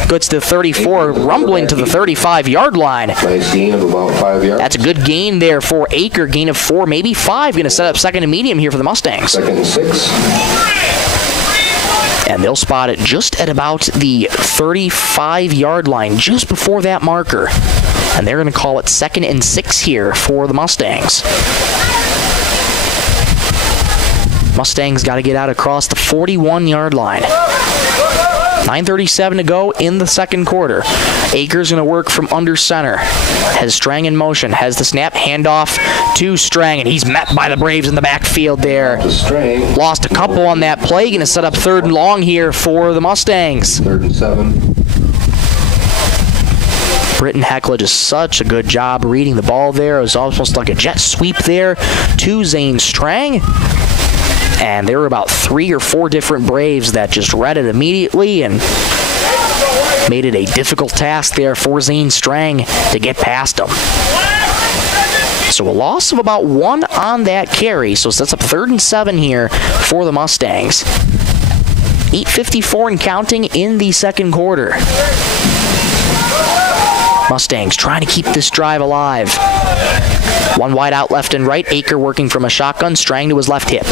Gets to the 34, rumbling to the 35-yard line. Nice gain of about 5 yards. That's a good gain there for Aker. Gain of 4, maybe 5. Going to set up second and medium here for the Mustangs. Second and 6. And they'll spot it just at about the 35-yard line, just before that marker. And they're going to call it second and 6 here for the Mustangs. Mustangs got to get out across the 41-yard line. 9:37 to go in the second quarter. Aker's going to work from under center. Has Strang in motion. Has the snap. Handoff to Strang, and he's met by the Braves in the backfield there. Lost a couple on that play. Going to set up third and long here for the Mustangs. 3rd and 7. Britton-Hecla just such a good job reading the ball there. It was almost like a jet sweep there to Zane Strang. And there were about 3 or 4 different Braves that just read it immediately and made it a difficult task there for Zane Strang to get past him. So a loss of about 1 on that carry. So that's up 3rd and 7 here for the Mustangs. 8:54 and counting in the second quarter. Mustangs trying to keep this drive alive. One wide out left and right. Aker working from a shotgun. Strang to his left hip.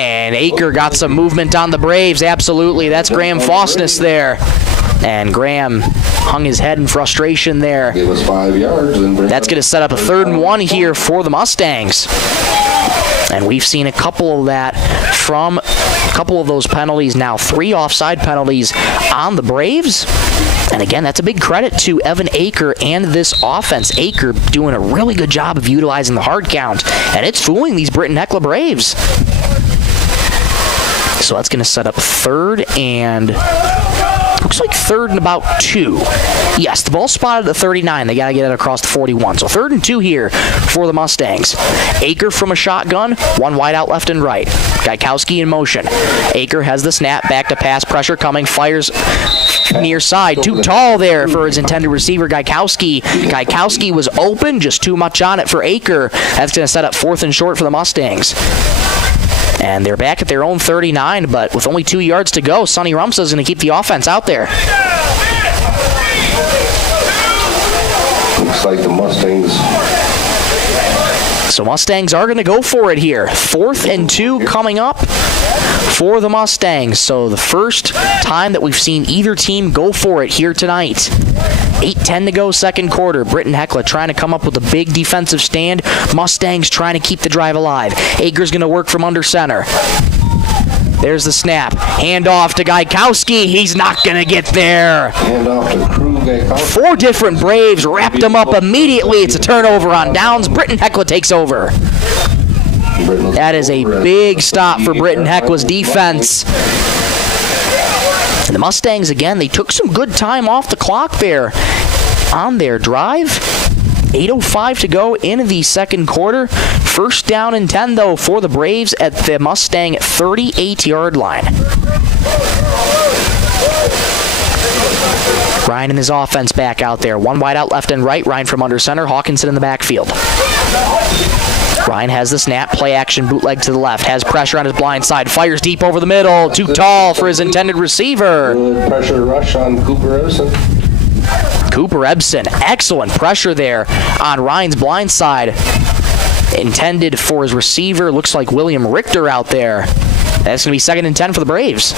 And Aker got some movement on the Braves. Absolutely. That's Graham Fosness there. And Graham hung his head in frustration there. Give us 5 yards. That's going to set up a 3rd and 1 here for the Mustangs. And we've seen a couple of that from a couple of those penalties now. 3 offside penalties on the Braves. And again, that's a big credit to Evan Aker and this offense. Aker doing a really good job of utilizing the hard count. And it's fooling these Britton-Hecla Braves. So that's going to set up 3rd and... looks like 3rd and about 2. Yes, the ball spotted at 39. They got to get it across the 41. So 3rd and 2 here for the Mustangs. Aker from a shotgun. One wide out left and right. Gaikowski in motion. Aker has the snap. Back to pass. Pressure coming. Fires near side. Too tall there for his intended receiver, Gaikowski. Gaikowski was open. Just too much on it for Aker. That's going to set up 4th and short for the Mustangs. And they're back at their own 39, but with only 2 yards to go, Sonny Rumsa is going to keep the offense out there. Looks like the Mustangs. So Mustangs are going to go for it here. 4th and 2 coming up for the Mustangs. So the first time that we've seen either team go for it here tonight. 8:10 to go, second quarter. Britton-Hecla trying to come up with a big defensive stand. Mustangs trying to keep the drive alive. Aker's going to work from under center. There's the snap. Handoff to Gaikowski. He's not going to get there. Handoff to Krug. 4 different Braves wrapped him up immediately. It's a turnover on downs. Britton-Hecla takes over. That is a big stop for Britton-Hecla's defense. And the Mustangs, again, they took some good time off the clock there on their drive. 8:05 to go in the second quarter. First down and 10, though, for the Braves at the Mustang 38-yard line. Ryan and his offense back out there. One wide out left and right. Ryan from under center. Hawkinson in the backfield. Ryan has the snap, play action, bootleg to the left, has pressure on his blind side, fires deep over the middle, too tall for his intended receiver. Good pressure rush on Cooper Ebsen. Cooper Ebsen, excellent pressure there on Ryan's blind side. Intended for his receiver, looks like William Richter out there. That's going to be 2nd and 10 for the Braves.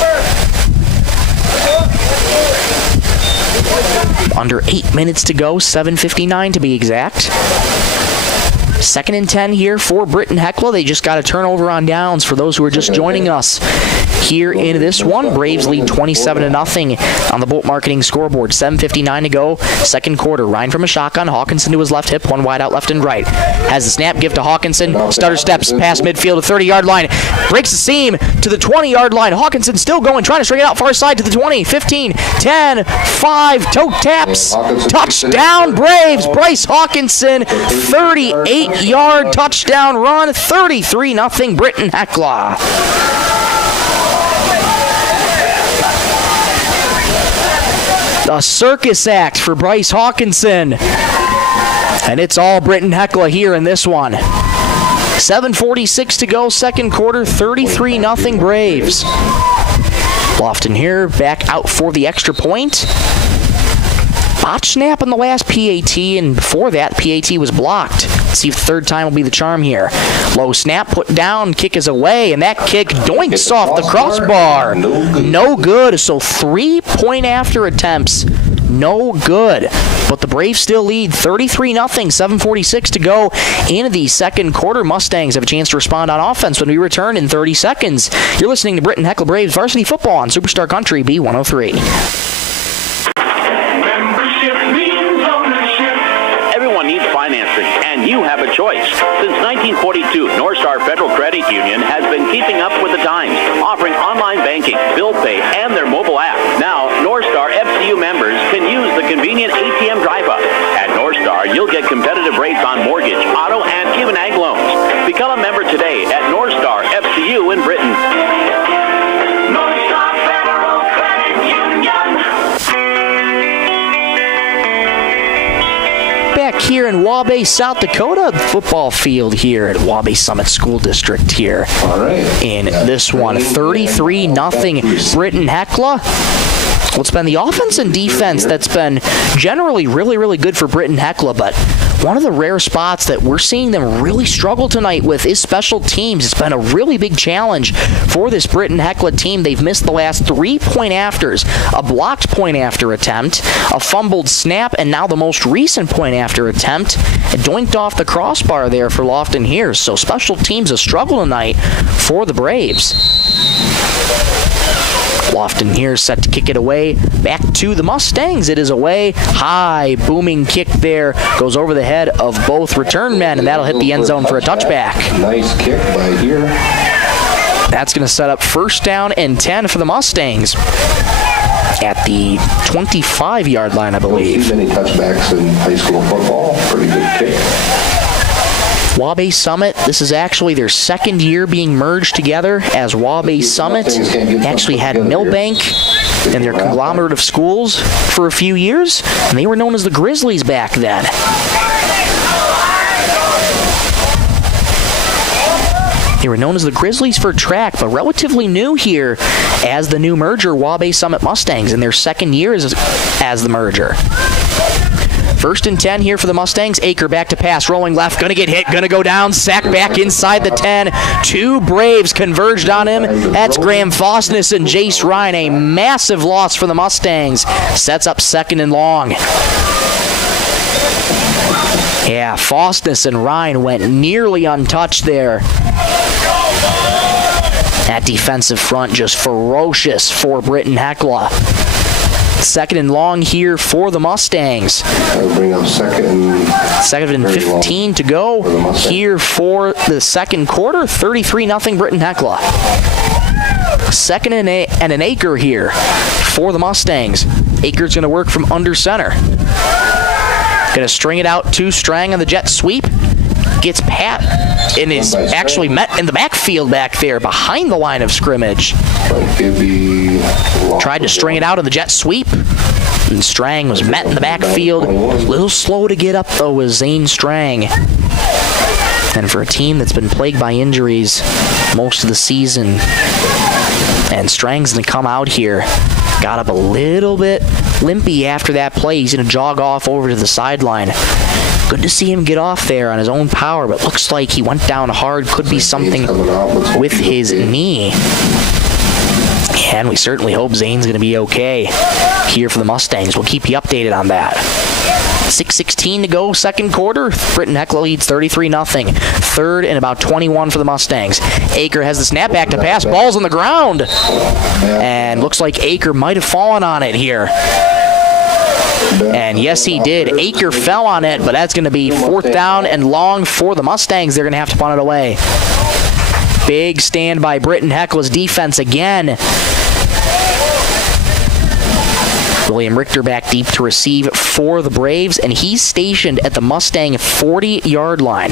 Under 8 minutes to go, 7:59 to be exact. 2nd and 10 here for Britton-Hecla. They just got a turnover on downs for those who are just joining us here in this one. Braves lead 27-0 on the Bolt Marketing scoreboard. 7:59 to go, second quarter. Ryan from a shotgun. Hawkinson to his left hip, one wide out left and right. Has the snap, give to Hawkinson. Stutter steps past midfield to 30-yard line. Breaks the seam to the 20-yard line. Hawkinson still going, trying to string it out far side to the 20, 15, 10, 5, toe taps. Touchdown Braves. Bryce Hawkinson, 38-yard touchdown run, 33-0 Britton-Hecla. A circus act for Bryce Hawkinson. And it's all Britton-Hecla here in this one. 7:46 to go, second quarter, 33-0 Braves. Lofton here, back out for the extra point. Botch snap on the last PAT, and before that, PAT was blocked. Let's see if the third time will be the charm here. Low snap, put down, kick is away, and that kick doinks off the crossbar. No good, so 3-point after attempts. No good. But the Braves still lead 33-0, 7:46 to go in the second quarter. Mustangs have a chance to respond on offense when we return in 30 seconds. You're listening to Britton-Hecla Braves Varsity Football on Superstar Country B103. Everyone needs financing, and you have a choice. Since 1942, Northstar Federal Credit Union has been keeping up with the times, offering online banking, bill pay, and their mobile app. Now, Northstar FCU members can use the convenient ATM drive-up. At Northstar, you'll get competitive rates on mortgage, auto, and even ag loans. Become a member today at Northstar FCU in Britain. Northstar Federal Credit Union. Back here in Waubay, South Dakota, the football field here at Waubay Summit School District here. All right. In this one, 33-0 Britton-Hecla. Well, it's been the offense and defense that's been generally really, really good for Britton-Hecla, but one of the rare spots that we're seeing them really struggle tonight with is special teams. It's been a really big challenge for this Britton-Hecla team. They've missed the last 3 point afters, a blocked point after attempt, a fumbled snap, and now the most recent point after attempt. It doinked off the crossbar there for Lofton here. So special teams a struggle tonight for the Braves. Lofton here set to kick it away. Back to the Mustangs. It is away. High booming kick there. Goes over the head of both return men, and that'll hit the end zone for a touchback. Nice kick by here. That's going to set up first down and 10 for the Mustangs at the 25-yard line, I believe. Don't see many touchbacks in high school football. Pretty good kick. Waubay Summit, this is actually their second year being merged together, as Waubay Summit actually had Millbank and their conglomerate of schools for a few years, and they were known as the Grizzlies back then. They were known as the Grizzlies for track, but relatively new here as the new merger, Waubay Summit Mustangs, in their second year as the merger. First and 10 here for the Mustangs. Aker back to pass, rolling left, gonna get hit, gonna go down, sack back inside the 10. Two Braves converged on him. That's Graham Fostness and Jace Ryan. A massive loss for the Mustangs. Sets up second and long. Yeah, Fostness and Ryan went nearly untouched there. That defensive front just ferocious for Britton-Hecla. Second and long here for the Mustangs. That'll bring up Second and 15 to go here for the second quarter. 33-0 Britton-Hecla. Second and an acre here for the Mustangs. Acre's going to work from under center. Going to string it out to Strang on the jet sweep. Gets Pat and is actually met in the backfield back there behind the line of scrimmage. Tried to string it out on the jet sweep. And Strang was met in the backfield. A little slow to get up, though, was Zane Strang. And for a team that's been plagued by injuries most of the season, and Strang's going to come out here. Got up a little bit limpy after that play. He's going to jog off over to the sideline. Good to see him get off there on his own power, but looks like he went down hard. Could be something with his knee. And we certainly hope Zane's going to be okay here for the Mustangs. We'll keep you updated on that. 6:16 to go, second quarter. Britton-Hecla leads 33-0. Third and about 21 for the Mustangs. Aker has the snap back to pass. Ball's on the ground. And looks like Aker might have fallen on it here. And yes, he did. Aker fell on it, but that's going to be fourth down and long for the Mustangs. They're going to have to punt it away. Big stand by Britton-Hecla's defense again. William Richter back deep to receive for the Braves, and he's stationed at the Mustang 40-yard line.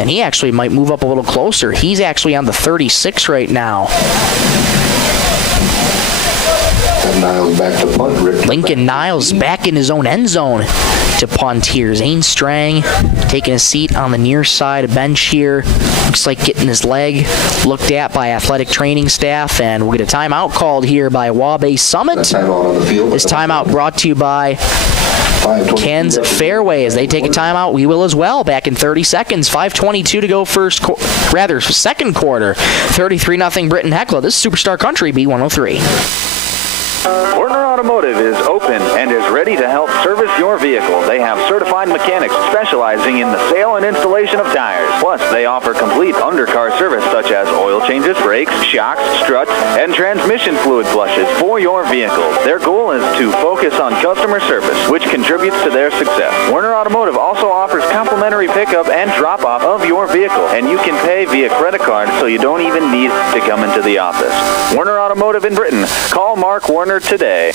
And he actually might move up a little closer. He's actually on the 36 right now. Niles back to punt. Lincoln Niles back in his own end zone to punt here. Zane Strang taking a seat on the near side bench here. Looks like getting his leg looked at by athletic training staff, and we'll get a timeout called here by Waubay Summit. This timeout brought to you by Ken's Fairway. As they take a timeout, we will as well. Back in 30 seconds. 5:22 to go second quarter. 33-0 Britton-Hecla. This is Superstar Country B103. Werner Automotive is open and is ready to help service your vehicle. They have certified mechanics specializing in the sale and installation of tires. Plus, they offer complete undercar service such as oil changes, brakes, shocks, struts, and transmission fluid flushes for your vehicle. Their goal is to focus on customer service, which contributes to their success. Werner Automotive also offers complimentary pickup and drop-off of your vehicle, and you can pay via credit card, so you don't even need to come into the office. Werner Automotive in Britton. Call Mark Werner today.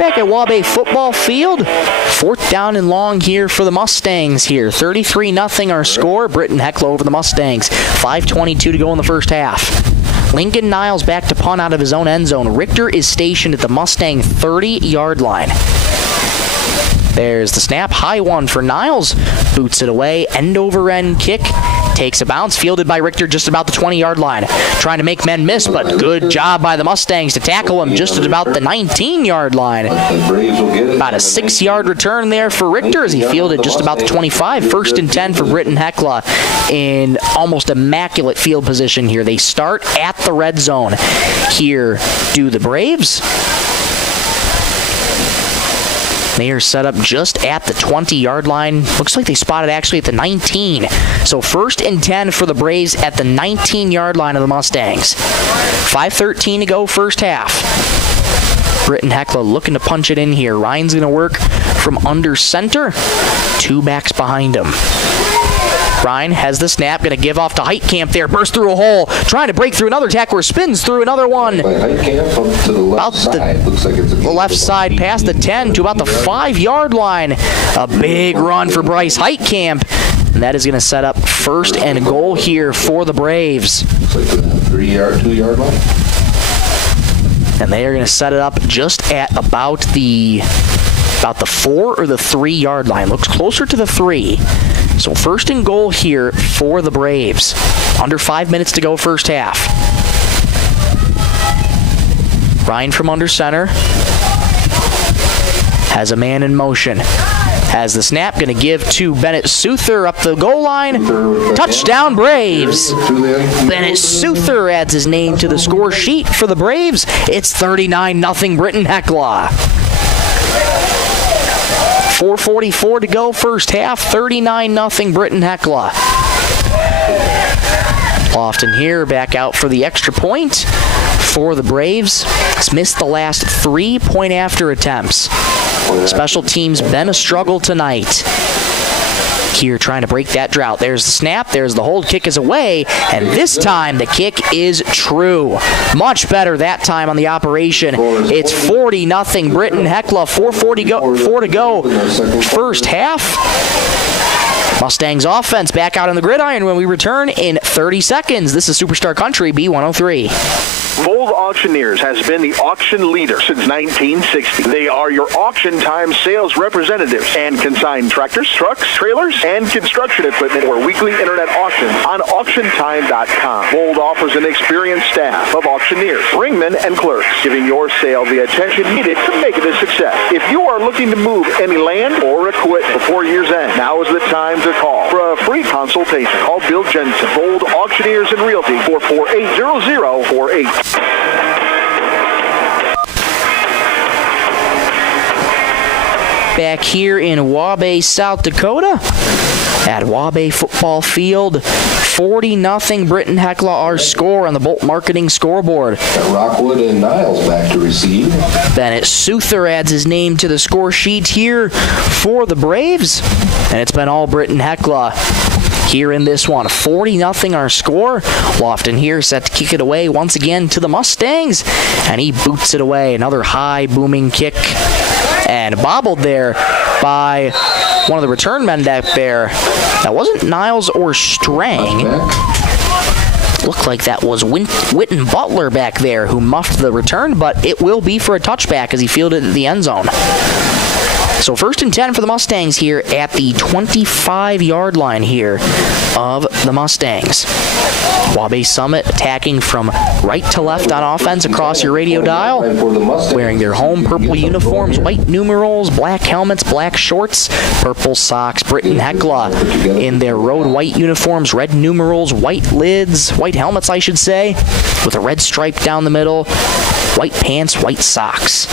Back at Waubay football field, fourth down and long here for the Mustangs here. 33-0 our score. Britton-Hecla over the Mustangs. 5:22 to go in the first half. Lincoln Niles back to punt out of his own end zone. Richter is stationed at the Mustang 30-yard line. There's the snap. High one for Niles. Boots it away. End over end kick. Takes a bounce. Fielded by Richter just about the 20-yard line. Trying to make men miss, but good job by the Mustangs to tackle him just at about the 19-yard line. About a 6-yard return there for Richter as he fielded just about the 25. First and 10 for Britton-Hecla in almost immaculate field position here. They start at the red zone. Here do the Braves. They are set up just at the 20-yard line. Looks like they spotted actually at the 19. So first and 10 for the Braves at the 19-yard line of the Mustangs. 5:13 to go first half. Britton-Hecla looking to punch it in here. Ryan's going to work from under center. Two backs behind him. Ryan has the snap, going to give off to Heitkamp there, burst through a hole, trying to break through another tackler, spins through another one. Heitkamp up to the left side. Looks like it's the left side past the 10 to about the 5-yard line. A big run for Bryce Heitkamp, and that is going to set up first and goal here for the Braves. Looks like the 2-yard line. And they are going to set it up just at about the 4 or the 3-yard line. Looks closer to the 3. So first and goal here for the Braves. Under 5 minutes to go first half. Ryan from under center. Has a man in motion. Has the snap. Going to give to Bennett Souther up the goal line. Touchdown Braves. Bennett Souther adds his name to the score sheet for the Braves. It's 39-0 Britton-Hecla. 4:44 to go first half, 39-0 Britton-Hecla. Lofton here back out for the extra point for the Braves. He's missed the last 3 point-after attempts. Special teams been a struggle tonight. Here trying to break that drought. There's the snap, there's the hold, kick is away, and this time the kick is true. Much better that time on the operation. It's 40-0 Britton-Hecla, 4 to go first half. Mustangs offense back out on the gridiron when we return in 30 seconds. This is Superstar Country B103. Vold Auctioneers has been the auction leader since 1960. They are your auction time sales representatives and consign tractors, trucks, trailers, and construction equipment for weekly internet auctions on auctiontime.com. Vold offers an experienced staff of auctioneers, ringmen, and clerks, giving your sale the attention needed to make it a success. If you are looking to move any land or equipment before year's end, now is the time to call for a free consultation. Call Bill Jensen, Vold Auctioneers and Realty, 448-0048. Back here in Waubay, South Dakota, at Waubay Football Field, 40-0 Britton-Hecla, our score on the Bolt Marketing scoreboard. Rockwood and Niles back to receive. Bennett Souther adds his name to the score sheet here for the Braves, and it's been all Britton-Hecla here in this one. 40-0 our score. Lofton here set to kick it away once again to the Mustangs, and he boots it away. Another high booming kick, and bobbled there by one of the return men back there. That wasn't Niles or Strang. Looked like that was Witten Butler back there who muffed the return, but it will be for a touchback as he fielded it at the end zone. So 1st and 10 for the Mustangs here at the 25-yard line here of the Mustangs. Waubay Summit attacking from right to left on offense across your radio dial, wearing their home purple uniforms, white numerals, black helmets, black shorts, purple socks. Britton-Hecla in their road white uniforms, red numerals, white lids, white helmets I should say, with a red stripe down the middle, white pants, white socks.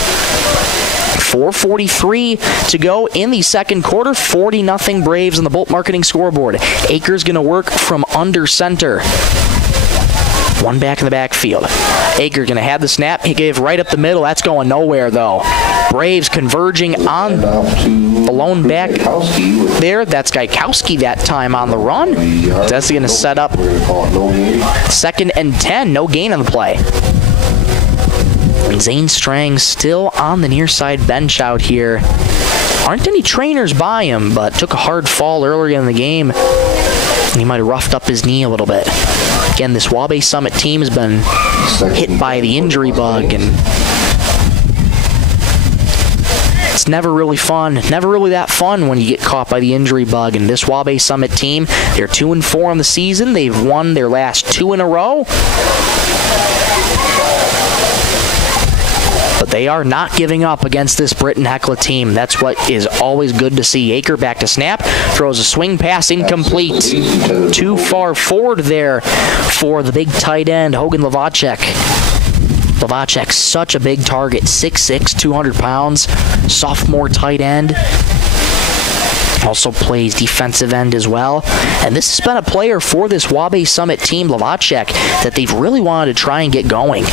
4:43 to go in the second quarter. 40-0 Braves on the Bolt Marketing scoreboard. Akers going to work from under center. One back in the backfield. Aker going to have the snap. He gave right up the middle. That's going nowhere, though. Braves converging on the lone back there. That's Gaikowski that time on the run. That's going to set up 2nd and 10. No gain on the play. And Zane Strang still on the near side bench out here. Aren't any trainers by him, but took a hard fall earlier in the game. And he might have roughed up his knee a little bit. Again, this Waubay Summit team has been hit by the injury bug, and it's never really fun. Never really that fun when you get caught by the injury bug. And this Waubay Summit team, they're 2-4 on the season. They've won their last 2 in a row. But they are not giving up against this Britton-Hecla team. That's what is always good to see. Aker back to snap, throws a swing pass incomplete. Too far forward there for the big tight end, Hogan Lavacek. Lavacek, such a big target, 6'6", 200 pounds, sophomore tight end. Also plays defensive end as well. And this has been a player for this Waubay Summit team, Lavacek, that they've really wanted to try and get going.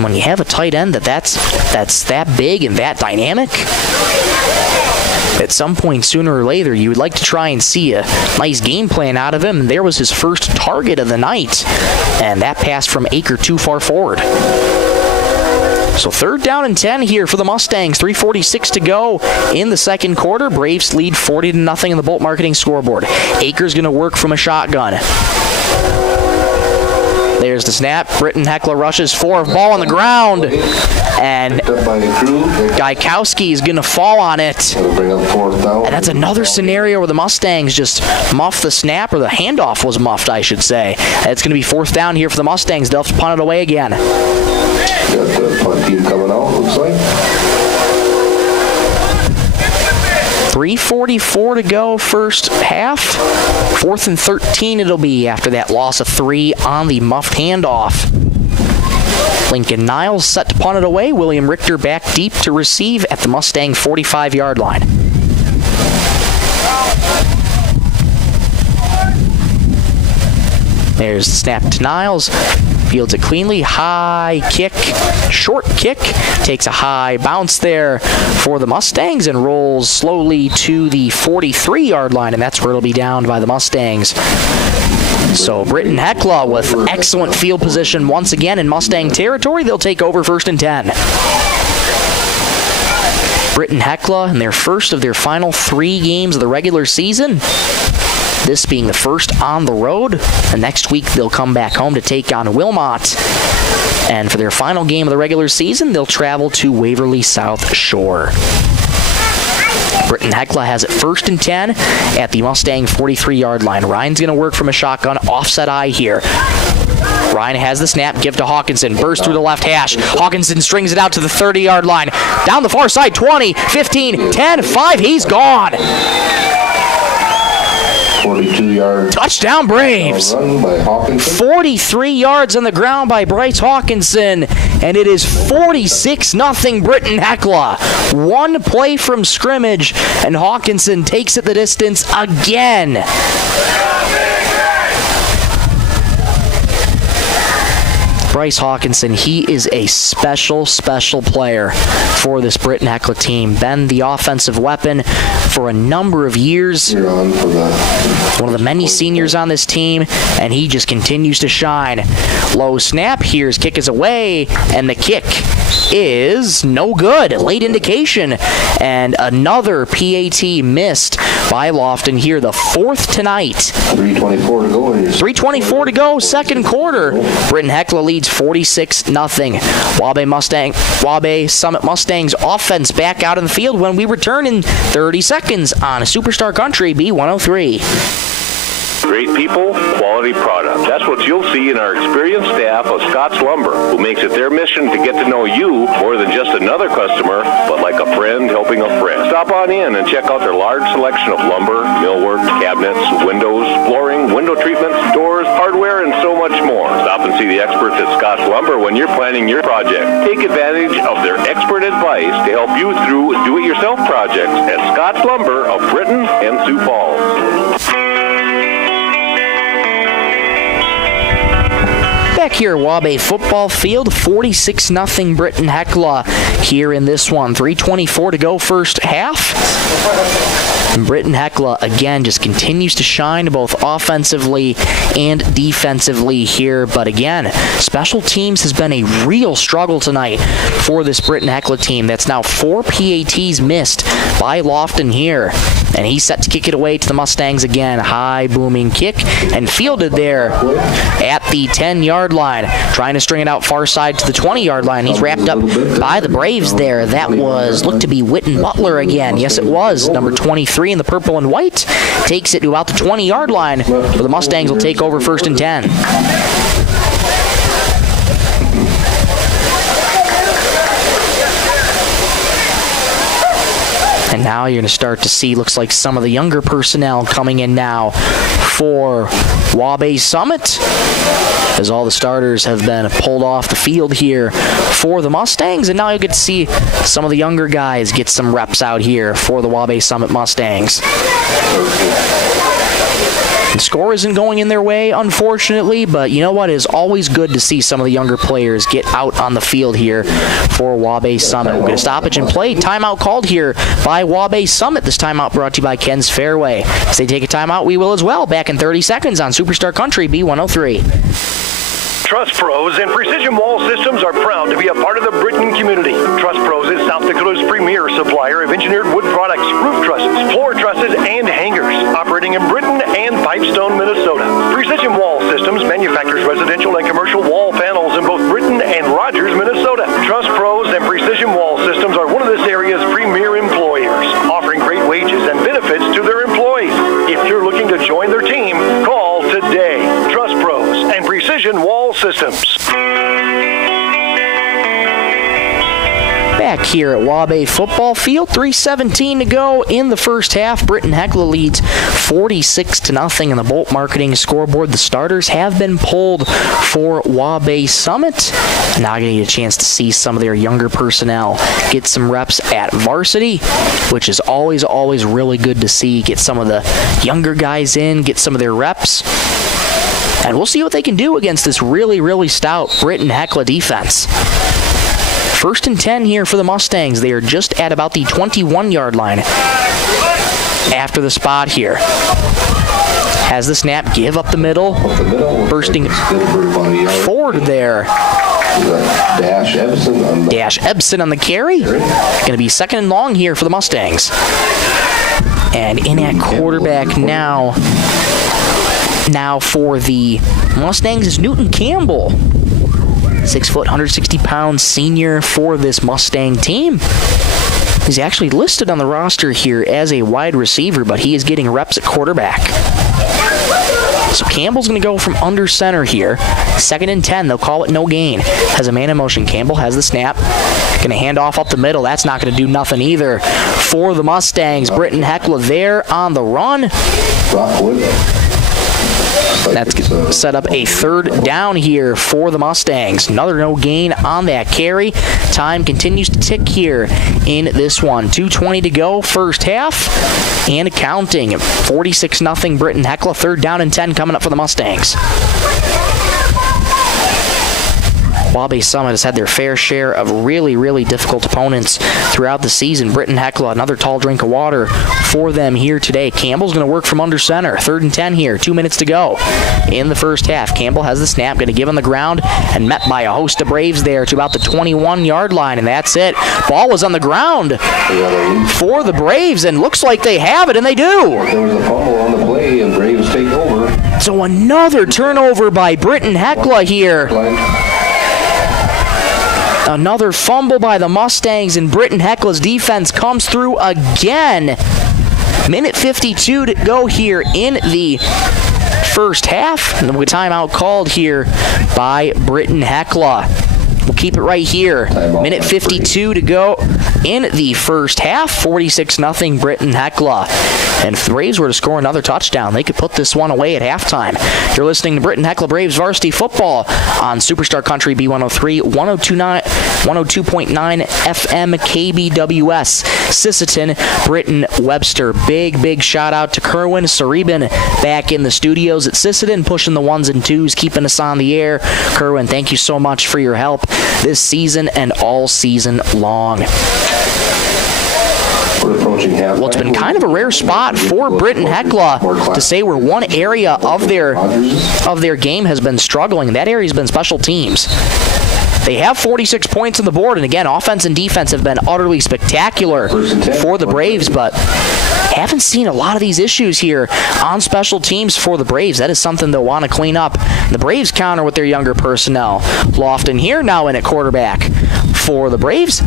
When you have a tight end that's that big and that dynamic, at some point sooner or later you would like to try and see a nice game plan out of him. And there was his first target of the night, and that pass from Aker too far forward. So 3rd down and 10 here for the Mustangs. 3:46 to go in the second quarter. Braves lead 40-0 in the Bolt Marketing scoreboard. Aker's going to work from a shotgun. There's the snap. Britton-Hecla rushes for ball on the ground, and Gaikowski is going to fall on it. And that's another scenario where the Mustangs just muff the snap, or the handoff was muffed, I should say. It's going to be 4th down here for the Mustangs. They'll have to punt it away again. Got the punt team coming out, looks like. 3:44 to go first half. 4th and 13 it'll be after that loss of 3 on the muffed handoff. Lincoln Niles set to punt it away. William Richter back deep to receive at the Mustang 45-yard line. There's the snap to Niles. Fields it cleanly. High kick, short kick. Takes a high bounce there for the Mustangs and rolls slowly to the 43-yard line, and that's where it'll be downed by the Mustangs. So Britton-Hecla with excellent field position once again in Mustang territory. They'll take over 1st and 10. Britton-Hecla in their first of their final 3 games of the regular season. This being the first on the road. The next week they'll come back home to take on Wilmot. And for their final game of the regular season, they'll travel to Waverly South Shore. Britton-Hecla has it 1st and 10 at the Mustang 43-yard line. Ryan's going to work from a shotgun, offset eye here. Ryan has the snap, give to Hawkinson, burst through the left hash. Hawkinson strings it out to the 30-yard line. Down the far side, 20, 15, 10, 5, he's gone. 42-yard touchdown Braves. Run by Hawkinson. 43 yards on the ground by Bryce Hawkinson, and it is 46-0 Britton-Hecla. 1 play from scrimmage, and Hawkinson takes it the distance again. Bryce Hawkinson, he is a special player for this Britton-Hecla team. Been the offensive weapon for a number of years. One of the many seniors on this team, and he just continues to shine. Low snap, here's kick is away, and the kick is no good. Late indication, and another PAT missed by Lofton here, the 4th tonight. 3:24 to go. 3:24 to go, second quarter. Britton-Hecla leads 46-0. Waubay Summit Mustangs offense back out in the field when we return in 30 seconds on Superstar Country B103. Great people, quality product. That's what you'll see in our experienced staff of Scott's Lumber, who makes it their mission to get to know you more than just another customer, but like a friend helping a friend. Stop on in and check out their large selection of lumber, millwork, cabinets, windows, flooring, window treatments, doors, hardware, and so much more. Stop and see the experts at Scott's Lumber when you're planning your project. Take advantage of their expert advice to help you through do-it-yourself projects at Scott's Lumber of Britton and Sioux Falls. Back here at Waubay football field, 46-0 Britton-Hecla here in this one. 3:24 to go first half. And Britton-Hecla, again, just continues to shine both offensively and defensively here. But again, special teams has been a real struggle tonight for this Britton-Hecla team. That's now 4 PATs missed by Lofton here. And he's set to kick it away to the Mustangs again. High booming kick and fielded there at the 10-yard line. Trying to string it out far side to the 20-yard line. He's wrapped up by the Braves there. That looked to be Witten Butler again. Yes, it was. Number 23 in the purple and white takes it to about the 20-yard line, where the Mustangs will take over 1st and 10. And now you're going to start to see, looks like some of the younger personnel coming in now for Waubay Summit, as all the starters have been pulled off the field here for the Mustangs. And now you'll get to see some of the younger guys get some reps out here for the Waubay Summit Mustangs. The score isn't going in their way, unfortunately, but you know what? It is always good to see some of the younger players get out on the field here for Waubay Summit. We're going to stoppage and play. Timeout called here by Waubay Summit. This timeout brought to you by Ken's Fairway. As they take a timeout, we will as well. Back in 30 seconds on Superstar Country B103. Trust Pros and Precision Wall Systems are proud to be a part of the Britton community. Trust Pros is South Dakota's premier supplier of engineered wood products, roof trusses, floor trusses, and hangers, operating in Britton and Pipestone, Minnesota. Precision Wall Systems manufactures residential and commercial wall panels in both Britton and Rogers, Minnesota. Trust Pros and Precision Wall Systems are one of this area's premier employers, offering great wages and benefits to their employees. If you're looking to join their team, call today. Trust Pros and Precision Wall Systems. back here at Waubay Football Field. 3:17 to go in the first half. Britton-Hecla leads 46-0 in the Bolt Marketing scoreboard. The starters have been pulled for Waubay Summit. Now going to get a chance to see some of their younger personnel get some reps at varsity, which is always really good to see. Get some of the younger guys in, get some of their reps. And we'll see what they can do against this really stout Britton-Hecla defense. 1st and 10 here for the Mustangs. They are just at about the 21-yard line after the spot here. Has the snap, give up the middle. Bursting forward there. Dash Ebson on the carry. Going to be 2nd and long here for the Mustangs. And in at quarterback now for the Mustangs is Newton Campbell. 6 foot, 160-pound senior for this Mustang team. He's actually listed on the roster here as a wide receiver, but he is getting reps at quarterback. So Campbell's going to go from under center here. 2nd and 10. They'll call it no gain. Has a man in motion. Campbell has the snap. Going to hand off up the middle. That's not going to do nothing either for the Mustangs. Britton-Hecla there on the run. That's set up a 3rd down here for the Mustangs. Another no gain on that carry. Time continues to tick here in this one. 2:20 to go, first half, and counting. 46-0 Britton-Hecla. 3rd down and 10 coming up for the Mustangs. Waubay Summit has had their fair share of really difficult opponents throughout the season. Britton-Hecla, another tall drink of water for them here today. Campbell's going to work from under center. 3rd and 10 here. 2 minutes to go in the first half. Campbell has the snap, going to give on the ground, and met by a host of Braves there to about the 21-yard line, and that's it. Ball was on the ground for the Braves, and looks like they have it, and they do. There was a fumble on the play, and Braves take over. So another turnover by Britton-Hecla here. Another fumble by the Mustangs, and Britton-Hecla's defense comes through again. Minute 52 to go here in the first half. And the timeout called here by Britton-Hecla. We'll keep it right here. Minute 52 to go in the first half. 46-0 Britton-Hecla. And if the Braves were to score another touchdown, they could put this one away at halftime. You're listening to Britton-Hecla Braves varsity football on Superstar Country B103, 102.9 FM KBWS. Sisseton, Britton, Webster. Big shout out to Kerwin Saribin back in the studios at Sisseton, pushing the 1s and 2s, keeping us on the air. Kerwin, thank you so much for your help this season and all season long. Well, it's been kind of a rare spot for Britton-Hecla to say where one area of their game has been struggling. That area has been special teams. They have 46 points on the board, and again, offense and defense have been utterly spectacular for the Braves, but haven't seen a lot of these issues here on special teams for the Braves. That is something they'll want to clean up. The Braves counter with their younger personnel. Lofton here now in at quarterback for the Braves.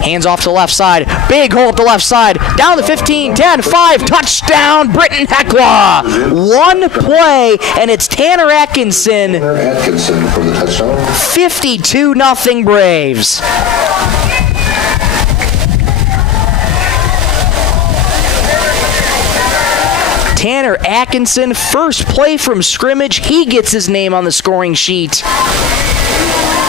Hands off to the left side. Big hole at the left side. Down the 15, 10, 5. Touchdown, Britton-Hecla. One play, and it's Tanner Atkinson. Tanner Atkinson for the touchdown. 52-0 Braves. Tanner Atkinson, first play from scrimmage. He gets his name on the scoring sheet.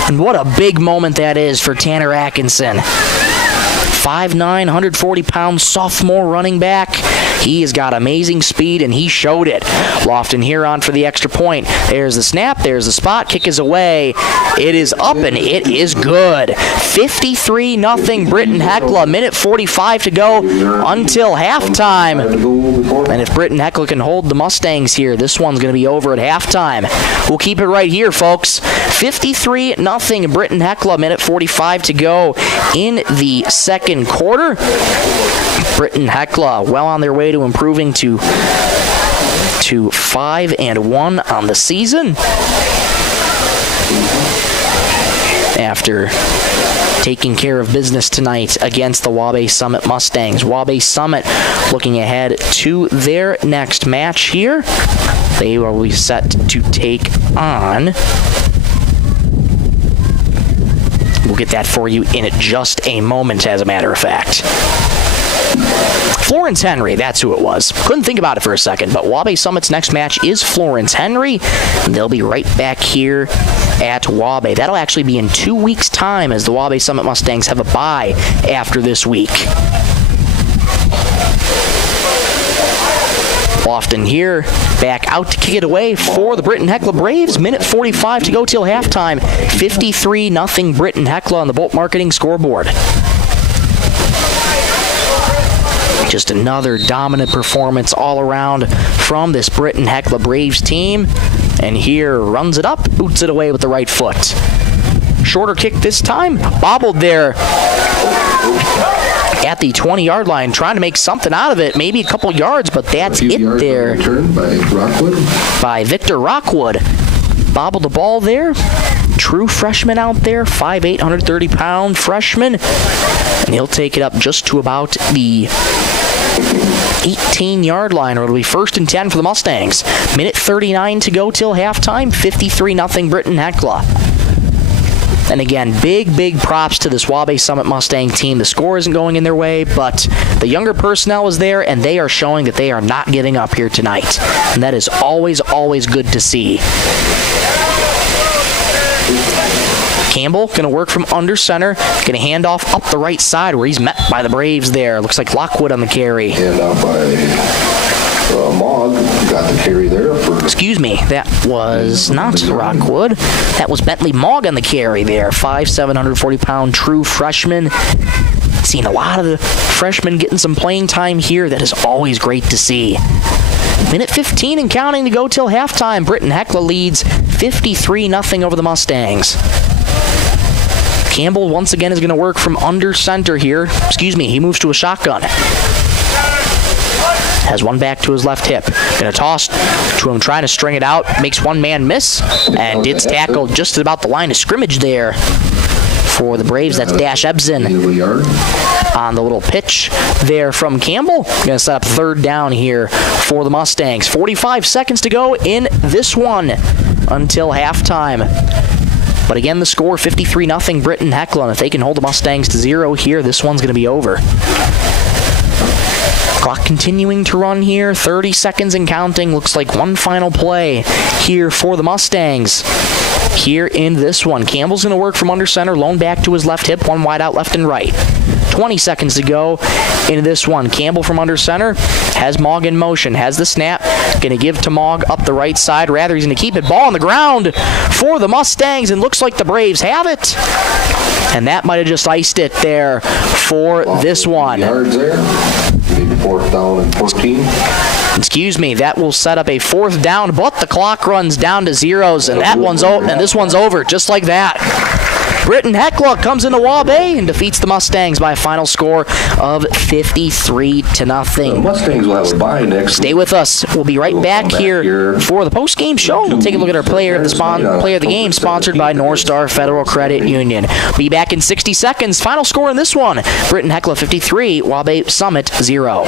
And what a big moment that is for Tanner Atkinson. 5'9", 140-pound sophomore running back. He has got amazing speed, and he showed it. Lofton here on for the extra point. There's the snap. There's the spot. Kick is away. It is up, and it is good. 53-0 Britton-Hecla. Minute 45 to go until halftime. And if Britton-Hecla can hold the Mustangs here, this one's going to be over at halftime. We'll keep it right here, folks. 53-0 Britton-Hecla. Minute 45 to go in the second quarter. Britton-Hecla well on their way to improving to 5-1 on the season after taking care of business tonight against the Waubay Summit Mustangs. Waubay Summit looking ahead to their next match here. They will be set to take on We'll get that for you in just a moment, as a matter of fact. Florence Henry, that's who it was. Couldn't think about it for a second, but Waubay Summit's next match is Florence Henry. And they'll be right back here at Waubay. That'll actually be in 2 weeks' time, as the Waubay Summit Mustangs have a bye after this week. Lofton here, back out to kick it away for the Britton-Hecla Braves. Minute 45 to go till halftime. 53-0 Britton-Hecla on the Bolt Marketing scoreboard. Just another dominant performance all around from this Britton-Hecla Braves team. And here runs it up, boots it away with the right foot. Shorter kick this time, bobbled there at the 20-yard line, trying to make something out of it, maybe a couple yards, but that's it there. Return by Rockwood. By Victor Rockwood. Bobbled the ball there. True freshman out there, 5'8", 130-pound freshman. And he'll take it up just to about the 18-yard line, or it'll be 1st and 10 for the Mustangs. Minute 39 to go till halftime, 53-0 Britton-Hecla. And again, big props to this Waubay Summit Mustang team. The score isn't going in their way, but the younger personnel is there, and they are showing that they are not giving up here tonight. And that is always good to see. Campbell going to work from under center, going to hand off up the right side where he's met by the Braves there. Looks like Lockwood on the carry. Hand off by Mogg. Got the carry there. Excuse me, that was not Rockwood. That was Bentley Mogg on the carry there. 5'7", 140-pound true freshman. Seen a lot of the freshmen getting some playing time here. That is always great to see. Minute 15 and counting to go till halftime. Britton-Hecla leads 53-0 over the Mustangs. Campbell once again is going to work from under center here. Excuse me, he moves to a shotgun. Has one back to his left hip. Going to toss to him, trying to string it out. Makes one man miss, and gets tackled just about the line of scrimmage there. For the Braves, that's Dash Ebsen on the little pitch there from Campbell. Going to set up 3rd down here for the Mustangs. 45 seconds to go in this one until halftime. But again, the score 53-0 Britton-Hecla. And if they can hold the Mustangs to 0 here, this one's going to be over. Clock continuing to run here. 30 seconds and counting. Looks like one final play here for the Mustangs. Here in this one, Campbell's going to work from under center, lone back to his left hip, one wide out left and right. 20 seconds to go into this one. Campbell from under center has Mogg in motion, has the snap, going to give to Mogg up the right side. Rather, he's going to keep it. Ball on the ground for the Mustangs, and looks like the Braves have it. And that might have just iced it there for this one. Yards there. Maybe 4th down and 14. Excuse me, that will set up a 4th down, but the clock runs down to zeros, and this one's over just like that. Britton-Hecla comes into Waubay and defeats the Mustangs by a final score of 53-0. The Mustangs will have a bye next Stay with us. We'll be right back here for the post-game show. We'll take a look at our player of the game, sponsored by North Star Federal Credit Union. Be back in 60 seconds. Final score in this one: Britton-Hecla 53, Waubay Summit 0.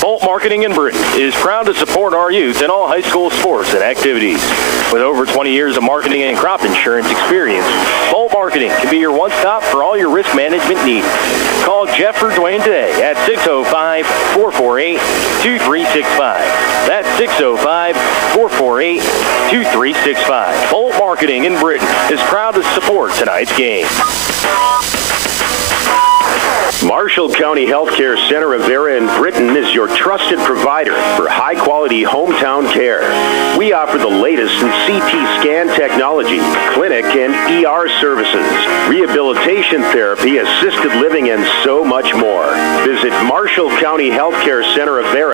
Bolt Marketing in Britton is proud to support our youth in all high school sports and activities. With over 20 years of marketing and crop insurance experience, Bolt Marketing can be your one-stop for all your risk management needs. Call Jeff or Dwayne today at 605-448-2365. That's 605-448-2365. Bolt Marketing in Britton is proud to support tonight's game. Marshall County Healthcare Center of Vera in Britton is your trusted provider for high-quality hometown care. We offer the latest in CT scan technology, clinic and ER services, rehabilitation therapy, assisted living, and so much more. Visit Marshall County Healthcare Center of Vera.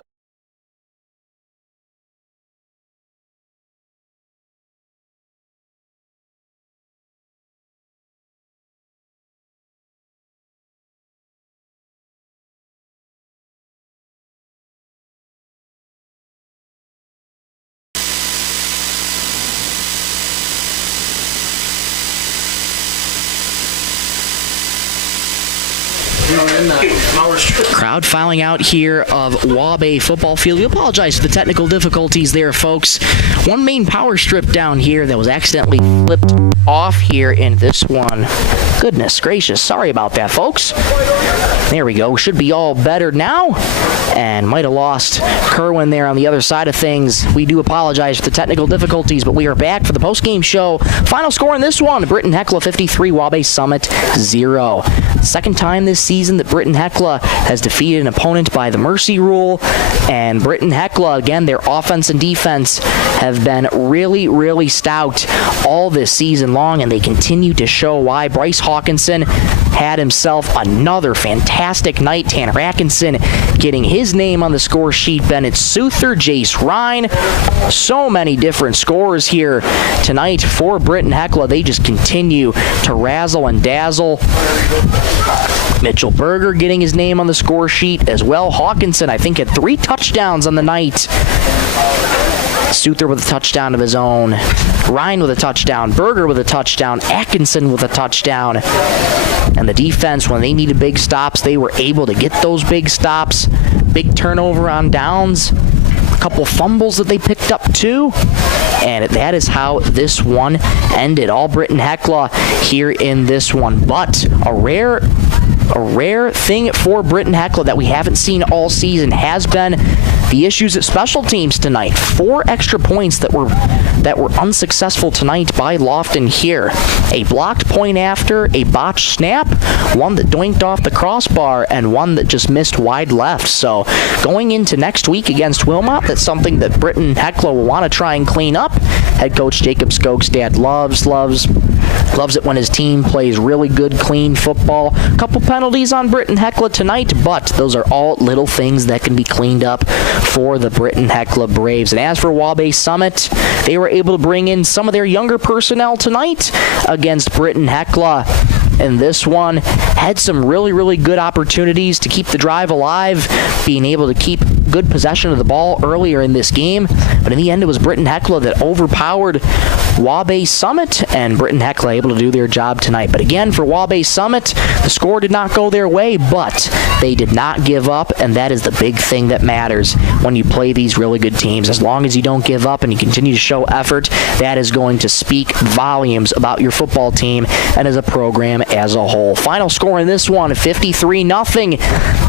All right. Crowd filing out here of Waubay football field. We apologize for the technical difficulties there, folks. One main power strip down here that was accidentally flipped off here in this one. Goodness gracious, sorry about that, folks. There we go. Should be all better now. And might have lost Kerwin there on the other side of things. We do apologize for the technical difficulties, but we are back for the post-game show. Final score in this one, Britton-Hecla 53, Waubay Summit 0. Second time this season that Britton-Hecla has defeated an opponent by the mercy rule. And Britton-Hecla, again, their offense and defense have been really, really stout all this season long, and they continue to show why. Bryce Hawkinson had himself another fantastic night. Tanner Atkinson getting his name on the score sheet. Bennett Souther, Jace Ryan. So many different scores here tonight for Britton-Hecla. They just continue to razzle and dazzle. Mitchell Berger getting his name on the score sheet as well. Hawkinson, I think, had 3 touchdowns on the night. Souther with a touchdown of his own. Ryan with a touchdown. Berger with a touchdown. Atkinson with a touchdown. And the defense, when they needed big stops, they were able to get those big stops. Big turnover on downs. A couple fumbles that they picked up too. And that is how this one ended. All Britton-Hecla here in this one. But a rare thing for Britton-Hecla that we haven't seen all season has been the issues at special teams tonight. 4 extra points that were unsuccessful tonight by Lofton here. A blocked point after, a botched snap, one that doinked off the crossbar, and one that just missed wide left. So going into next week against Wilmot, that's something that Britton-Hecla will want to try and clean up. Head coach Jacob Skogstad loves it when his team plays really good, clean football. A couple penalties on Britton-Hecla tonight, but those are all little things that can be cleaned up for the Britton-Hecla Braves. And as for Waubay Summit, they were able to bring in some of their younger personnel tonight against Britton-Hecla. And this one had some really, really good opportunities to keep the drive alive, being able to keep good possession of the ball earlier in this game. But in the end, it was Britton-Hecla that overpowered Waubay Summit, and Britton-Hecla able to do their job tonight. But again, for Waubay Summit, the score did not go their way, but they did not give up, and that is the big thing that matters when you play these really good teams. As long as you don't give up and you continue to show effort, that is going to speak volumes about your football team and as a program as a whole. Final score in this one, 53-0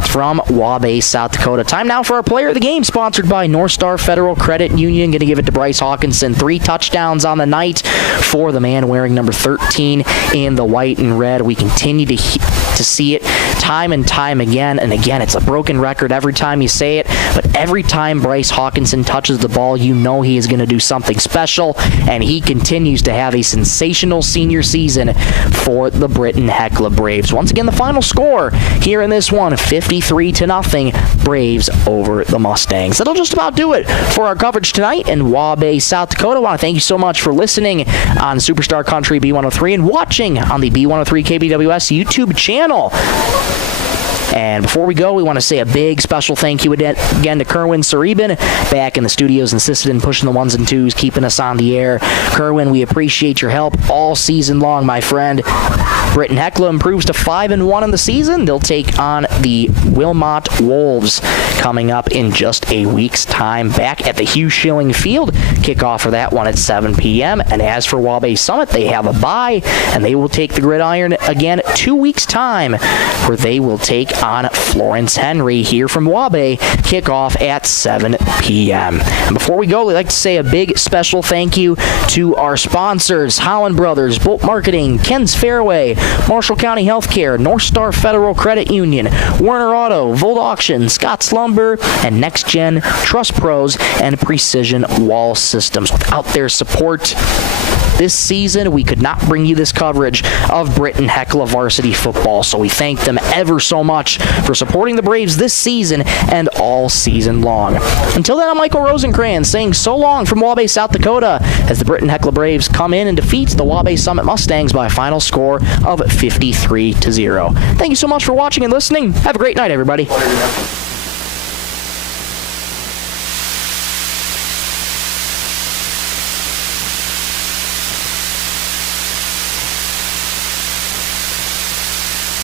from Waubay, South Dakota. Time now for our player of the game, sponsored by North Star Federal Credit Union. Going to give it to Bryce Hawkinson. 3 touchdowns on the night for the man wearing number 13 in the white and red. We continue to see it time and time again. And again, it's a broken record every time you say it, but every time Bryce Hawkinson touches the ball, you know he is going to do something special, and he continues to have a sensational senior season for the Britton-Hecla Braves. Once again, the final score here in this one, 53-0, Braves over the Mustangs. That'll just about do it for our coverage tonight in Waubay, South Dakota. I want to thank you so much for listening on Superstar Country B103 and watching on the B103 KBWS YouTube channel. And before we go, we want to say a big special thank you again to Kerwin Saribin, back in the studios, insisted in pushing the 1s and 2s, keeping us on the air. Kerwin, we appreciate your help all season long, my friend. Britton-Hecla improves to 5-1 in the season. They'll take on the Wilmot Wolves coming up in just a week's time, back at the Hugh Schilling Field. Kickoff for that one at 7 p.m. And as for Waubay Summit, they have a bye, and they will take the gridiron again 2 weeks' time, where they will take on Florence Henry here from Waubay. Kickoff at 7 p.m. And before we go, we'd like to say a big special thank you to our sponsors, Holland Brothers, Bolt Marketing, Ken's Fairway, Marshall County Healthcare, North Star Federal Credit Union, Werner Auto, Volt Auction, Scott's Lumber, and Next Gen Trust Pros and Precision Wall Systems. Without their support this season, we could not bring you this coverage of Britton-Hecla varsity football. So we thank them ever so much for supporting the Braves this season and all season long. Until then, I'm Michael Rosencrans saying so long from Waubay, South Dakota, as the Britton-Hecla Braves come in and defeat the Waubay Summit Mustangs by a final score of 53-0. Thank you so much for watching and listening. Have a great night, everybody.